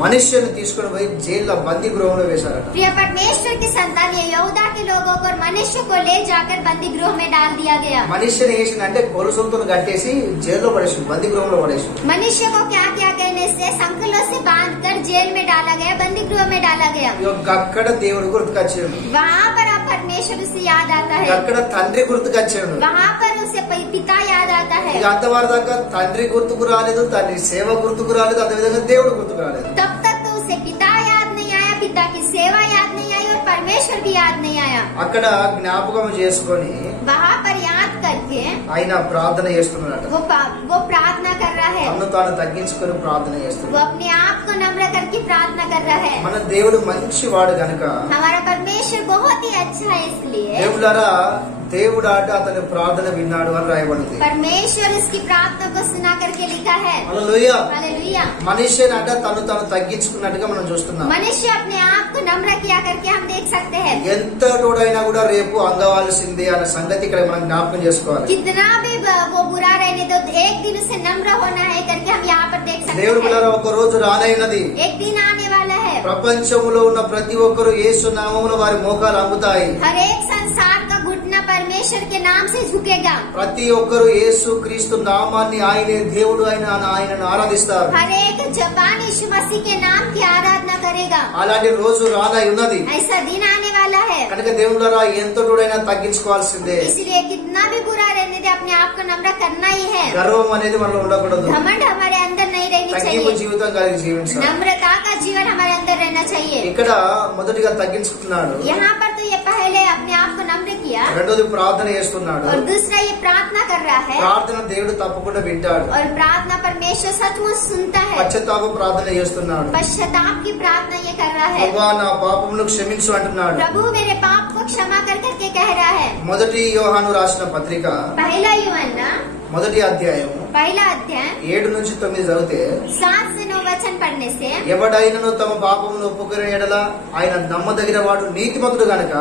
మనుష్యుని తీసుకుని పోయి జైల్లో బందీ గృహంలో వేశారట. प्रिय परमेश्वर की संतान ये यहूदा के लोगों को और मनुष्य को ले जाकर बंदी गृह में डाल दिया गया. మనుష్యుని వేసిందంటే గొలుసులతో కట్టేసి జైల్లో పడేసి బందీ గృహంలో పడేసి. मनुष्य को क्या क्या कहने से संकलों से बांधकर जेल में डाला गया, बंदी गृह में डाला गया. అక్కడ దేవుడు గుర్తుకొచ్చాడు. वहाँ पर अब परमेश्वर उसे याद आता है. అక్కడ తండ్రి గుర్తుకొచ్చాడు. वहाँ पर उसे पिता याद आता है. ఇక అంతవరకు దాకా తండ్రి గుర్తుకు రాలేదు, తండ్రి సేవ గుర్తుకు రాలేదు, అదే విధంగా దేవుడు గుర్తుకు రాలేదు. तब तक तो उसे पिता याद नहीं आया, पिता की सेवा याद नहीं आई और परमेश्वर भी याद नहीं आया. అక్కడ జ్ఞాపకం చేసుకొని वहाँ पर याद करके ఆయన ప్రార్థన చేస్తున్నాడు. वो प्रार्थना कर रहा है. తను తాను తగ్గించుకొని ప్రార్థన वो చేస్తున్నాడు. अपने आप को नम्र करके प्रार्थना कर रहा है. మన దేవుడు మంచివాడు గనుక हमारा परमेश्वर बहुत ही अच्छा है, इसलिए దేవులారా దేవుడు ఆట అతని ప్రార్థన విన్నాడు అని రాయబడింది. परमेश्वर उसकी प्रार्थना को सुना करके लिखा है. హల్లెలూయా. हालेलुया. మనిషి ఆట తను తాను తగ్గించుకున్నట్టుగా మనం చూస్తున్నాం. मनुष्य अपने आप को नम्र किया करके हम देख सकते हैं. ఎంత తోడైనా కూడా రేపు అందవాల్సిందే అన్న సంగతి ఇక్కడ మనం జ్ఞాపకం చేసుకోవాలి. कितना भी वो बुरा रहने दो, एक दिन उसे नम्र होना है करके हम यहाँ पर देख सकते దేవుడు हैं. పిల్లరా ఒక రోజు రానైనది. एक दिन आने वाला है. ప్రపంచంలో ఉన్న ప్రతి ఒక్కరు యేసు నామములో వారి మోకాలు అంగుతాయి. हर एक संसार का घुटना परमेश्वर के नाम से झुकेगा. ప్రతి ఒక్కరు యేసు క్రీస్తు నామాన్ని ఆయనే దేవుడు ఆయనను ఆరాధిస్తారు. हर एक जबान यीशु मसीह के नाम की आराधना करेगा. అలాంటి రోజు రానై ఉన్నది. ऐसा दिन आने वाला है. కనుక దేవుడురా ఎంత తోడైనా తగ్గించుకోవాల్సిందే. इसलिए कितना भी बुरा रहने दे, अपने आप को नम्र करना ही है. గర్వం అనేది మనలో ఉండకూడదు. घमंड हमारे अंदर नहीं रहनी తగ్గింపు चाहिए. జీవితం కలిగి జీవించాలి. नम्रता का जीवन हमारे अंदर रहना चाहिए. ఇక్కడ మొదటిగా తగ్గించుకున్నాడు. यहाँ पर तो ये पहले अपने आप को नम्र किया రెండోది ప్రార్థన చేస్తున్నాడు. और दूसरा ये प्रार्थना कर रहा है. ప్రార్థన దేవుడు తప్పకుండా వింటాడు. और प्रार्थना परमेश्वर सचमुच सुनता है. పశ్చాత్తాప ప్రార్థన చేస్తున్నాడు. पश्चाताप की प्रार्थना ये कर रहा है. ప్రభువా నా పాపమును క్షమించు అంటున్నాడు. प्रभु मेरे पाप को क्षमा कर करके कह रहा है. మొదటి యోహాను రాసిన పత్రిక पहला यूहन्ना మొదటి అధ్యాయం पहला अध्याय 7 నుంచి 9 చదివితే 7 से 9 वचन पढ़ने से ఎవడైనను తమ పాపమును ఒప్పుకునే ఎడల ఆయన నమ్మదగిన వాడు నీతిమంతుడు గనుక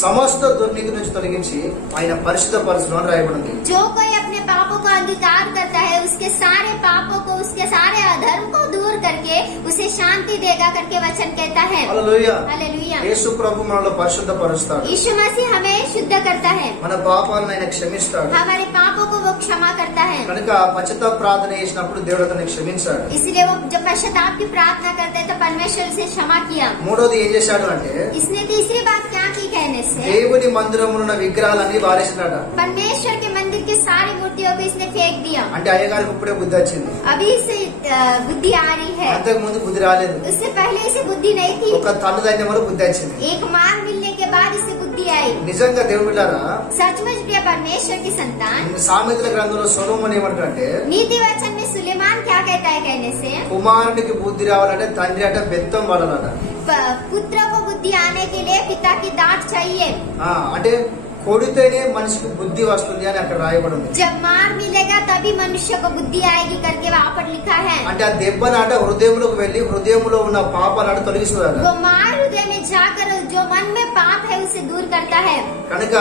సమస్త దుర్నీతి నుంచి తొలగించి ఆయన పరిశుద్ధ పరచును అని రాయబడింది. जो कोई अपने पापों का अंगीकार करता है, उसके सारे पापों को, उसके सारे अधर्म को दूर करके उसे शांति देगा करके वचन कहता है. హల్లెలూయా. हालेलुया. యేసు ప్రభు మనలో పరిశుద్ధ పరుస్తాడు. यीशु मसीह हमें शुद्ध करता है. మన పాపాలను ఆయన క్షమిస్తాడు. हमारे पापों को वो क्षमा करता है. కనుక పశ్చాత్తాప ప్రార్థన చేసినప్పుడు దేవుడు అతన్ని క్షమించాడు. इसलिए वो जब पश्चाताप की प्रार्थना करते हैं तो परमेश्वर उसे क्षमा किया. మూడోది ఏం చేశాడు అంటే इसने तीसरी बात क्या की कहने से దేవుని మందిరములో ఉన్న విగ్రహాలన్నీ వారేసినాడు. परमेश्वर के मंदिर की सारी मूर्तियों को इसने फेंक दिया. అంటే అయ్యగారికి ఇప్పుడే బుద్ధి వచ్చింది. अभी से बुद्धि आ रही है. అంతకు ముందు బుద్ధి రాలేదు. उससे पहले इसे बुद्धि नहीं थी. ఒక తన్ను దండం వరకు బుద్ధి వచ్చింది. एक मार मिलने के बाद इसे बुद्धि आई. నిజంగా దేవుడిలారా सचमुच प्रिय परमेश्वर की संतान, సామెతల గ్రంథంలో సొలొమోను ఏమంటాడంటే नीति वचन में सुलेमान क्या कहता है कहने से కుమారునికి బుద్ధి రావాలంటే తండ్రి అట బెత్తం పడాలట. पुत्र को बुद्धि आने के लिए पिता की दांत चाहिए. అంటే కొడితేనే మనిషికి బుద్ధి వస్తుంది అని అక్కడ రాయబడింది. जब मार मिलेगा तभी मनुष्य को बुद्धि आएगी करके वहाँ पर लिखा है. అంటే ఆ దెబ్బనాట హృదయంలోకి వెళ్లి హృదయంలో ఉన్న పాపాలను తొలగిస్తుందట. वो मार हृदय में जाकर जो मन में पाप है उसे दूर करता है. కనుక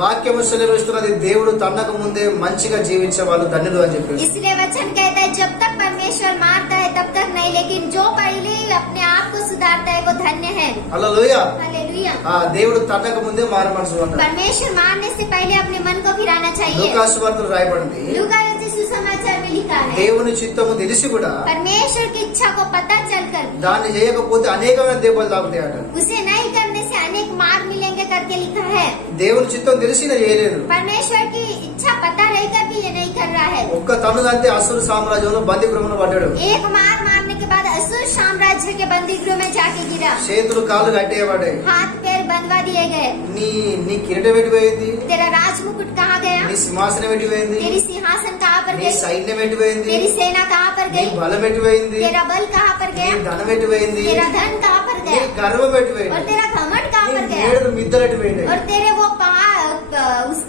వాక్యము సెలవిస్తున్నది దేవుడు తనకు ముందే మంచిగా జీవించే వాళ్ళు ధన్యులు అని చెప్పేసి. इसलिए वचन कहता है जब तक परमेश्वर मारता है तब तक नहीं, लेकिन जो पहले ही अपने आप को सुधारता है वो धन्य है. హల్లెలూయా. हालेलुया. దేవుడు తనకు ముందే మారు మనసు అన్నాడు. परमेश्वर मारने से पहले अपने मन को फिराना चाहिए. లూకా సువార్తలో రాయబడింది लूका सुसमाचार में लिखा है దేవుని చిత్తము తెలిసి కూడా परमेश्वर की इच्छा को पता चलकर దాన్ని చేయకపోతే అనేకమైన దెబ్బలు తాగుతాయట. उसे नहीं करने से अनेक मार मिलेंगे करके लिखा है. దేవుని చిత్తం తెలిసి చేయలేదు. परमेश्वर की इच्छा पता रहकर भी ये नहीं कर रहा है. ఒక్క తన్నుదంతే అసురు సామ్రాజ్యంలో బందీ గృహంలో పడ్డాడు. एक मार मारने के बाद असुर साम्राज्य के बंदी गृह में जाके गिरा. చేతులు కాళ్ళు కట్టేయబడ్డాయి. हाथ पैर बंधवा दिए गए. నీ కిరీటం ఎటుపోయింది? तेरा राजमुकुट कहाँ गया? నీ సింహాసనం ఎటుపోయింది? तेरी सिंहासन कहाँ पर నీ गई? సైన్యం ఎటుపోయింది? तेरी सेना कहाँ पर నీ गई? బలం ఎటుపోయింది? तेरा बल कहाँ पर నీ गया? ధనం ఎటుపోయింది? तेरा धन कहाँ पर నీ गया? గర్వం और ఎటుపోయింది? तेरा घमंड कहाँ నీ पर गया? మేడలు మిద్దలు ఎటుపోయింది? और तेरे वो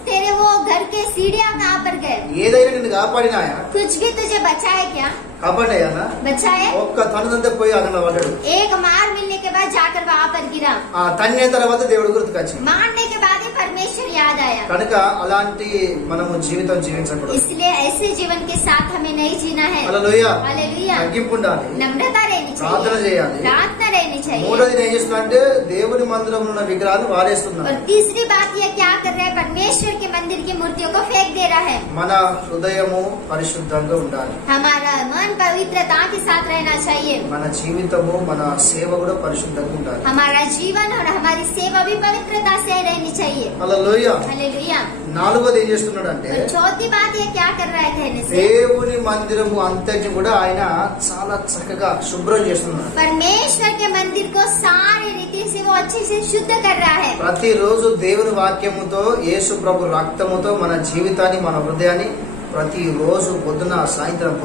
तेरे वो घर के सीढ़ियाँ कहाँ पर गए? ఏదైనా నిన్ను కాపాడినాయా? कुछ भी तुझे बचाए क्या? కాపాడాయనా? बचाए? ఒక్క తనదంతా పోయి అక్కడ పడ్డాడు. एक मार मिलने के बाद जाकर वहाँ पर गिरा. ఆ తన్నే తర్వాత దేవుడు గుర్తుకొచ్చింది. मारने के बाद ही परमेश्वर याद आया. కనుక అలాంటి మనము జీవితం జీవించకూడదు. इसलिए ऐसे जीवन के साथ हमें नहीं जीना है. హల్లెలూయా. हालेलुया. తగ్గింపు ఉండాలి, नम्रता रहनी ప్రార్థన चाहिए, చేయాలి. प्रार्थना रहनी चाहिए. మూడోది ఏం చేస్తున్నారంటే దేవుని మందిరంలో ఉన్న విగ్రహాలు వాడేస్తున్నారు. और तीसरी बात ये क्या कर रहा है? परमेश्वर के मंदिर की मूर्तियों को फेंक दे रहा है. మన హృదయము పరిశుద్ధంగా ఉండాలి. हमारा मन पवित्रता के साथ रहना चाहिए. మన జీవితము మన సేవ కూడా పరిశుద్ధంగా ఉండాలి. हमारा जीवन और हमारी सेवा भी पवित्रता से रहनी चाहिए. హల్లెలూయా. हालेलुया. నాలుగోది ఏం చేస్తున్నాడంటే और चौथी बात ये क्या कर रहा है कहने से? దేవుని మందిరము అంతటి కూడా ఆయన చాలా చక్కగా శుభ్రం చేస్తున్నాడు. परमेश्वर के मंदिर को सारी रीति से वो अच्छे से शुद्ध कर रहा है. ప్రతిరోజు దేవుని వాక్యముతో యేసు ప్రభు రక్తముతో మన జీవితాన్ని మన హృదయాన్ని ప్రతిరోజు పొద్దున సాయంత్రం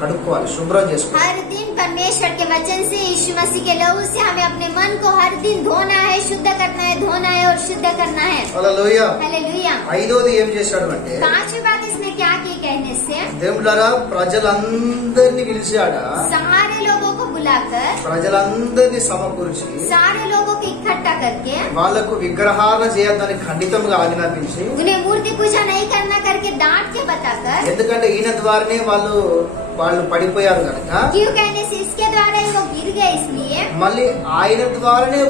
కడుక్కోవాలి, శుభ్రం చేసుకోవాలి. हर दिन परमेश्वर के वचन से, यीशु मसीह के लहू से हमें अपने मन को हर दिन धोना है, शुद्ध करना है, धोना है और शुद्ध करना है. హల్లెలూయా. हालेलुया. ఐదోది ఏం చేశాడు అంటే पांचवी बात इसने क्या की कहने से? దేవుడారా ప్రజలందరినీ పిలిచాడ, सारे लोगों को बुलाकर, ప్రజలందరినీ సమకూర్చి सारे लोगों को इकट्ठा करके, వాళ్లకు విగ్రహాలను చేయొద్దని ఖండితంగా ఆజ్ఞాపించి, उन्हें मूर्ति पूजा नहीं करना करके डांट के बताकर, ఎందుకంటే ఈయన ద్వారానే వాళ్ళు పడిపోయారు కనుక क्यों कहने से इसके द्वारा ही वो गिर गए, इसलिए మళ్ళీ ఆయన ద్వారానే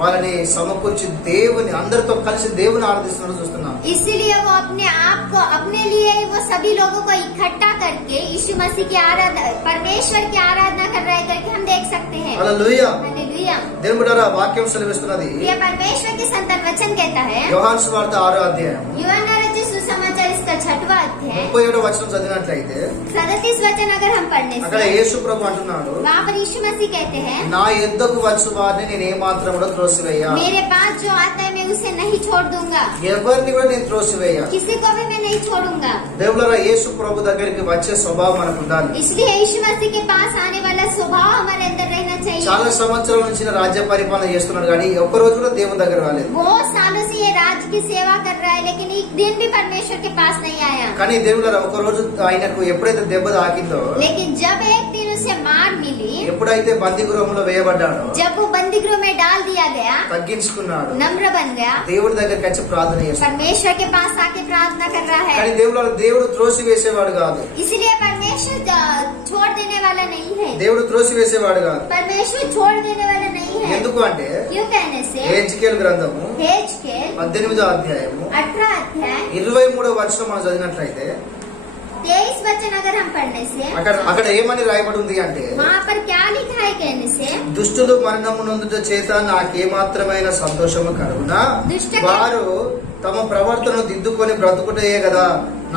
వాళ్ళని సమకూర్చి దేవుని అందరితో కలిసి దేవుని ఆరాధిస్తున్నాడు చూస్తున్నాం. इसीलिए वो अपने आप को, अपने लिए वो सभी लोगों को इकट्ठा करके यीशु मसीह की आराधना, परमेश्वर की आराधना कर रहे करके हम देख सकते हैं. హల్లెలూయా. हालेलुया. దేవుని బిడ్డలారా వాక్యం సెలవిస్తున్నది. ये परमेश्वर की संतान वचन कहता है, యోహాను సువార్త 6వ అధ్యాయం यूहन्ना रचित सुसमाचार इसका 6वां अध्याय 37వ వచనం చదివినట్లయితే 37 वचन अगर हम पढ़ने అక్కడ से, యేసు ప్రభు అంటున్నాడు, वहाँ पर यीशु मसीह कहते हैं, నా యొద్దకు వచ్చు వారిని నేను ఏమాత్రం కూడా త్రోసివేయ, मेरे पास जो आता है मैं उसे नहीं छोड़ दूंगा, ఎవరిని కూడా నేను త్రోసివేయ. किसी को भी मैं नहीं छोड़ूंगा. దేవులారా యేసు ప్రభు దగ్గరికి వచ్చే స్వభావం మనకు ఉండాలి. इसलिए यीशु मसीह के पास आने वाला स्वभाव हमारे अंदर रहना चाहिए. చాలా సంవత్సరాల నుంచి రాజ్య పరిపాలన చేస్తున్నాడు కానీ ఒక్క రోజు కూడా దేవుని దగ్గర రాలేదు. बहुत सालों से ये राज्य की सेवा कर रहा है, लेकिन एक दिन भी परमेश्वर के पास नहीं आया. కానీ దేవులారా ఒక రోజు ఆయనకు ఎప్పుడైతే దెబ్బ తాకిందో, लेकिन जब एक दिन उसे मार मिली, ఎప్పుడైతే బందీ గృహంలో వేయబడ్డాడో, जब वो बंदी गृह में डाल दिया गया, తగ్గించుకున్నాడు, नम्र बन गया, దేవుడి దగ్గరికి వచ్చి प्रार्थना చేస్తాడు. परमेश्वर के पास आके प्रार्थना कर रहा కానీ है. దేవుడు త్రోసి వేసేవాడు కాదు. इसलिए परमेश्वर छोड़ देने वाला नहीं है. దేవుడు త్రోసి వేసేవాడు కాదు. परमेश्वर छोड़ देने वाला नहीं है. ఎందుకు అంటే क्यों कहने से? హెజ్కేలు గ్రంథము हेजकेल 18వ అధ్యాయము 18 अध्याय 23వ వచనం మనం చదివినట్లయితే 23 वचन अगर हम पढ़ने से, అక్కడ ఏమని రాయబడి ఉంది అంటే, वहाँ पर क्या लिखा है कहने से? దుష్టులు మరణమునందుట చేత నాకేమాత్రమైన సంతోషము కలుగునా, వారు తమ ప్రవర్తన దిద్దుకొని బ్రతుకుటే కదా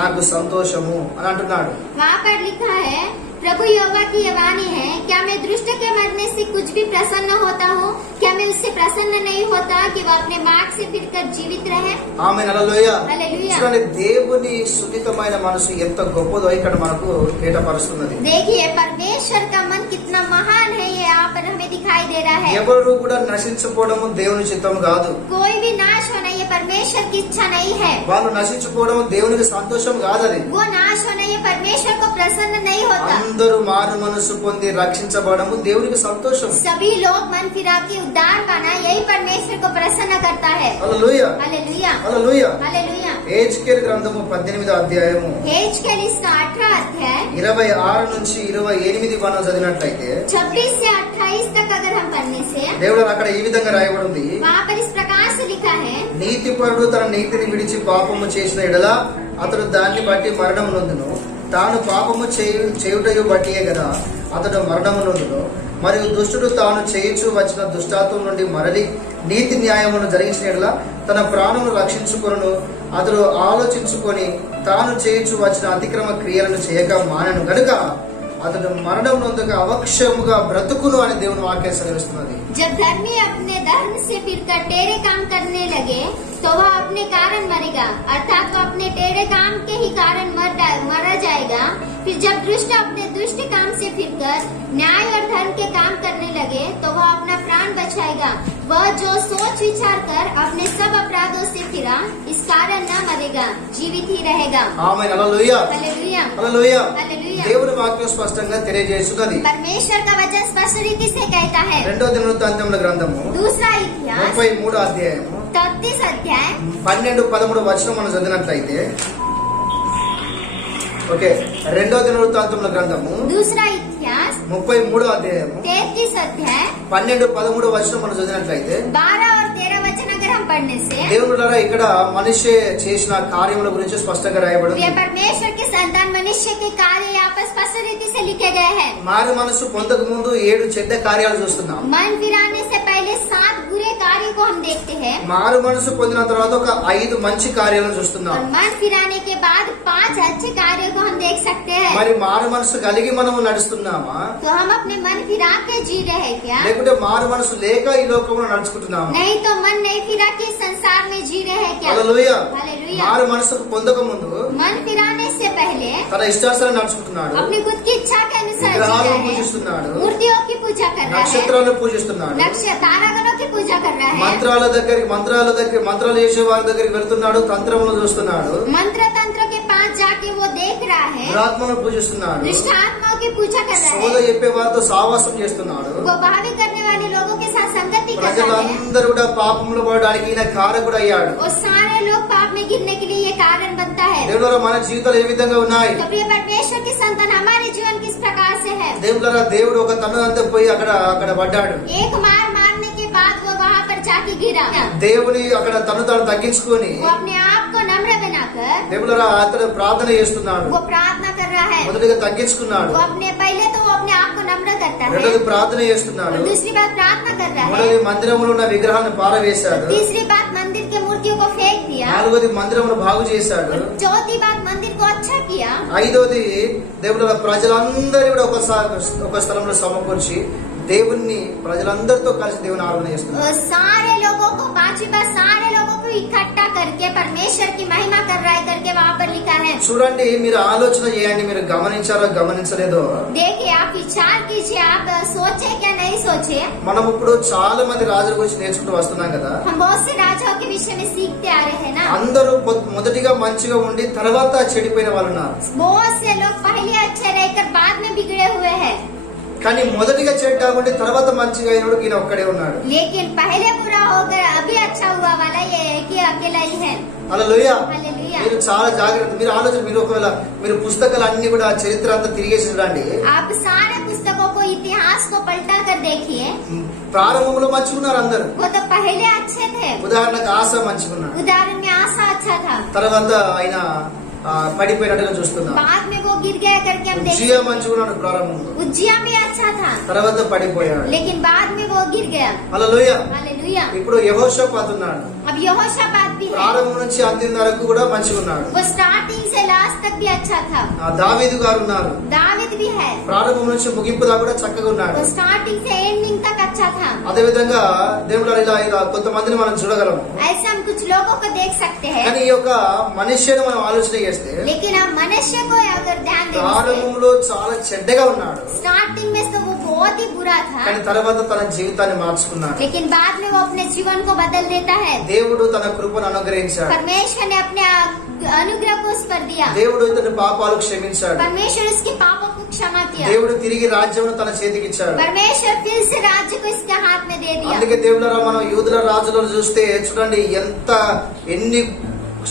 నాకు సంతోషము అని అంటున్నాడు. वहाँ पर लिखा है, प्रभु यहोवा की ये वाणी है, क्या मैं दुष्ट के मरने से कुछ भी प्रसन्न होता हूँ? क्या मैं उससे प्रसन्न नहीं होता कि वो अपने मार्ग से फिरकर जीवित रहे? ఆమె హల్లెలూయా. हालेलुया. చూడండి దేవుని సున్నితమైన మనసు ఎంత గొప్పదో ఇక్కడ మనకు కేటపరుస్తున్నది. देखिए परमेश्वर का मन कितना महान है, ये यहाँ पर हमें दिखाई दे रहा है. ఎవరు కూడా నశించుకోవడము దేవుని చిత్తం కాదు. कोई भी नाश होना ये परमेश्वर की इच्छा नहीं है. వాళ్ళు నశించుకోవడం దేవునికి సంతోషం కాదది. वो नाश होना ये परमेश्वर को प्रसन्न नहीं होता. అందరూ మారు మనసు పొంది రక్షించబడము దేవునికి సంతోషం. सभी लोग मन फिरा के उद्धार पाना यही परमेश्वर को प्रसन्न करता है. హల్లెలూయా. हालेलुया. హల్లెలూయా. हालेलुया. హెజ్కేలు గ్రంథము 18వ అధ్యాయము हेजकेल इसका 18 अध्याय 26 నుంచి 28 మనం చదివినట్లయితే 26 से 28 तक अगर हम पढ़ने से, దేవుడు అక్కడ ఈ విధంగా రాయబడి ఉంది, वहाँ पर इस प्रकार से लिखा है, నీతిపరుడు తన నీతిని విడిచి పాపము చేసిన ఎడల అతడు దాన్ని బట్టి మరణము నొందును, తాను పాపము చేయుటయు బట్టియే కదా అతడు మరణము నొందును. మరియు దుష్టుడు తాను చేయుచు వచ్చిన దుష్టాత్వం నుండి మరలి నీతి న్యాయమును జరిగించిన ఎడల తన ప్రాణమును రక్షించుకొనును. అతడు ఆలోచించుకొని తాను చేయుచు వచ్చిన అతిక్రమ క్రియలను చేయక మానను గనుక అతడు మరణం నొందక అవక్షముగా బ్రతుకును అని దేవుని వాక్యం సెలవిస్తున్నది. जब धर्मी अपने धर्म से फिरकर टेढ़े काम करने लगे तो वह अपने कारण मरेगा, अर्थात वह अपने टेढ़े काम के ही कारण मरा जाएगा. फिर जब दुष्ट अपने दुष्ट काम से फिरकर न्याय और धर्म के काम करने लगे लगे तो वह अपना प्राण बचाएगा। वह जो सोच विचार कर अपने सब अपराधों से फिरा, इस कारण न मरेगा, जीवित ही रहेगा। ఆమేన్. హల్లెలూయా. हालेलुया, హల్లెలూయా. हालेलुया। దేవుని వాక్యం స్పష్టంగా తెలియజేస్తున్నది. परमेश्वर का वचन स्पष्ट रीति से कहता है। రెండో దినవృత్తాంతముల గ్రంథము दूसरा इतिहास 33వ అధ్యాయము 33 अध्याय 12-13 వచనం మనం చదివినట్లయితే, ఓకే, రెండో దినవృత్తాంతముల గ్రంథము दूसरा इतिहास 33వ అధ్యాయము 33 अध्याय 12-13 వచనం మనం చదివినట్లయితే, 12 और 13 वचन अगर हम पढ़ने से దేవుడులారా ఇక్కడ మనిషి చేసిన కార్యముల గురించి స్పష్టంగా రాయబడింది. ये परमेश्वर के संतान मनुष्य के कार्य यहाँ पर स्पष्ट रीति से लिखे गए हैं। మారు మనసు పొందక ముందు 7 చెడ్డ కార్యాలు చూస్తున్నాం. मन फिराने से पहले 7 बुरे कार्यों को हम देखते हैं మారు మనసు పొందిన తర్వాత ఒక 5 మంచి కార్యాలను చూస్తున్నాం. और मन फिराने के बाद 5 अच्छे कार्यों को हम देख सकते हैं। మరి మారు మనసు కలిగి మనము నడుస్తున్నామా, तो हम अपने मन फिरा के जी रहे हैं क्या? లేకుంటే మారు మనసు లేక ఈ లోకంలో నడుచుకుంటున్నామా? नहीं तो मन नहीं फिरा के संसार में जी रहे हैं क्या? హల్లెలూయా. हालेलुया। మారు మనసు పొందక ముందు मन फिराने से पहले తన ఇష్టానుసారం నడుచుకుంటున్నాడు, अपनी खुद की इच्छा के अनुसार जी విగ్రహాలను रहे हैं, పూజిస్తున్నాడు, मूर्तियों की पूजा कर रहा है, నక్షత్రాలను పూజిస్తున్నాడు, नक्षत्र तारागणों की पूजा कर रहा है, మంత్రాలు చేసే వారి దగ్గరికి వెళ్తున్నాడు, తంత్రములు చూస్తున్నాడు, मंत्र तंत्र के पास जाके वो देख रहा है, దురాత్మను పూజిస్తున్నాడు, दुष्ट आत्माओं की पूजा कर रहा సోద है, చెప్పే వారితో సావాసం చేస్తున్నాడు. वो भावी करने वाले लोगों के साथ संगति कर रहा है। ప్రజలందరూ కూడా పాపంలో పడడానికి ఈయన కారకుడు అయ్యాడు. वो सारे लोग पाप में गिरने के लिए ये कारण बनता है। దేవులారా మన జీవితాలు ఏ విధంగా ఉన్నాయి? तो प्रिय परमेश्वर की संतान हमारे जीवन किस प्रकार से है? దేవులారా దేవుడు ఒక తన్నుదంతా పోయి అక్కడ పడ్డాడు. एक मार मारने के बाद वो वहाँ पर जाके गिरा। దేవుని అక్కడ తను తాను తగ్గించుకొని वो अपने आप को नम्र बनाकर దేవులారా అతడు ప్రార్థన చేస్తున్నాడు. वो प्रार्थना कर रहा है। మొదటిగా తగ్గించుకున్నాడు, वो पहले तो वो अपने आप को नम्र करता है, రెండోది ప్రార్థన చేస్తున్నాడు, और दूसरी बात प्रार्थना कर रहा है, మూడోది మందిరంలో ఉన్న విగ్రహాన్ని పారవేశాడు, तीसरी बात मंदिर के मूर्तियों को फेंक दिया, నాలుగోది మందిరమును బాగు చేశాడు, और चौथी बात मंदिर को अच्छा किया, ఐదోది దేవుల ప్రజలందరూ కూడా ఒక స్థలంలో సమకూర్చి దేవుణ్ణి ప్రజలందరితో కలిసి దేవుని ఆరాధన చేస్తున్నారు. और सारे लोगों को पांचवी बार सारे लोगों को इकट्ठा करके परमेश्वर की महिमा कर रहा है करके वहाँ पर लिखा है। చూడండి, మీరు ఆలోచన చేయండి, మీరు గమనించారో గమనించలేదో. देखिए, आप विचार कीजिए, आप सोचे क्या नहीं सोचे। మనం ఇప్పుడు చాలా మంది రాజుల గురించి నేర్చుకుంటూ వస్తున్నాం కదా. हम बहुत से राजाओं के विषय में सीखते आ रहे हैं ना। అందరూ మొదటిగా మంచిగా ఉండి తర్వాత చెడిపోయిన వాళ్ళు ఉన్నారు. बहुत से लोग पहले अच्छे रहकर बाद में बिगड़े हुए हैं, కానీ మొదటిగా చెడ్డ ఉండి తర్వాత మంచిగా అయినోడు ఈయన ఒక్కడే ఉన్నాడు. लेकिन पहले बुरा होकर अभी अच्छा हुआ वाला ये है कि अकेला ही है। హల్లెలూయా. हालेलुया। మీరు చాలా జాగ్రత్త, మీరు ఆలోచన, మీరు ఒకవేళ మీరు పుస్తకాలు అన్ని కూడా చరిత్ర అంతా తిరిగేసి చూడండి. आप सारे पुस्तकों को इतिहास को पलटा कर देखिए, ప్రారంభంలో మంచిగున్నారు అందరు. वो तो पहले अच्छे थे। ఉదాహరణకు ఆశ మంచిగున్నాడు, उदाहरण में आशा अच्छा था, తర్వాత ఆయన పడిపోయినట్టుగా చూస్తున్నాం. बाद में वो गिर गया करके हम ఉజ్జియా देखते। మంచిగున్నాడు ప్రారంభంలో, उज्जिया भी अच्छा था, తర్వాత పడిపోయాడు. लेकिन बाद में वो गिर गया। హల్లెలూయా. हालेलुया। ఇప్పుడు యెహోషాపాతు ఉన్నాడు, अब यहोशापात भी है, ప్రారంభం నుంచి అంత్యం వరకు కూడా మంచిగున్నాడు. वो स्टार्टिंग से लास्ट तक भी अच्छा था। దావీదు గారు ఉన్నారు, दाविद भी है, ప్రారంభం నుంచి ముగింపు దాకా కూడా చక్కగా ఉన్నాడు. वो स्टार्टिंग से एंडिंग तक अच्छा था। అదే విధంగా దేవుడు ఇలా కొంతమందిని మనం చూడగలము. ऐसे हम कुछ लोगों को देख सकते हैं, కానీ ఈ యొక్క మనుష్యుని మనం ఆలోచన చేస్తే लेकिन हम मनुष्य को अगर ध्यान दें, ప్రారంభంలో చాలా చెడ్డగా ఉన్నాడు, स्टार्टिंग में तो वो बहुत ही बुरा था, కానీ తర్వాత తన జీవితాన్ని మార్చుకున్నాడు. लेकिन बाद में वो अपने जीवन को बदल देता है। దేవుడు తన కృపను అనుగ్రహించాడు, परमेश्वर ने अपने अनुग्रह को उस पर दिया, దేవుడు ఇతని పాపాలు క్షమించాడు, परमेश्वर उसके पापों को क्षमा किया, దేవుడు తిరిగి రాజ్యమును తన చేతికి ఇచ్చాడు. परमेश्वर फिर से राज्य को इसके हाथ में दे दिया। అందుకే దేవుళ్ళరా మనం యూదుల రాజులను చూస్తే చూడండి ఎన్ని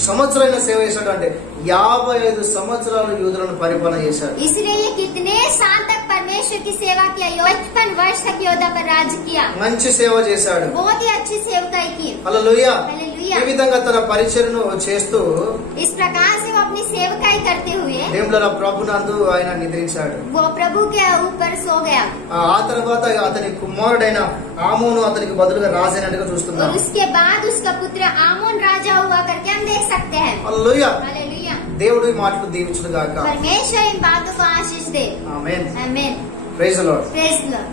సంవత్సరాలైన సేవ చేశాడు అంటే 55 సంవత్సరాలు యూదులను పరిపాలన చేశాడు. इसलिए ये कितने साल तक परमेश्वर की सेवा किया, 55 वर्ष तक योद्धा पर राज किया, మంచి సేవ చేశాడు. बहुत ही अच्छी सेवकाई की। హల్లెలూయా. हालेलुया। ఈ విధంగా తన పరిచర్యను చేస్తూ इस प्रकार से वो अपनी सेवकाई करते हुए దేవుళ్ళ ప్రభునందు ఆయన నిద్రించాడు. वो प्रभु के ऊपर सो गया, ఆ తర్వాత అతని కుమారుడైన ఆమోను అతనికి బదులుగా రాజైనట్టుగా और చూస్తున్నాం. उसके बाद उसका पुत्र आमोन राजा हुआ करके हम देख सकते हैं। హల్లెలూయా. हालेलुया। దేవుడు ఈ మాటలు దీవించును గాక. परमेश्वर इन बातों को आशीष दे। ఆమేన్. आमीन। Praise the lord. Praise the Lord.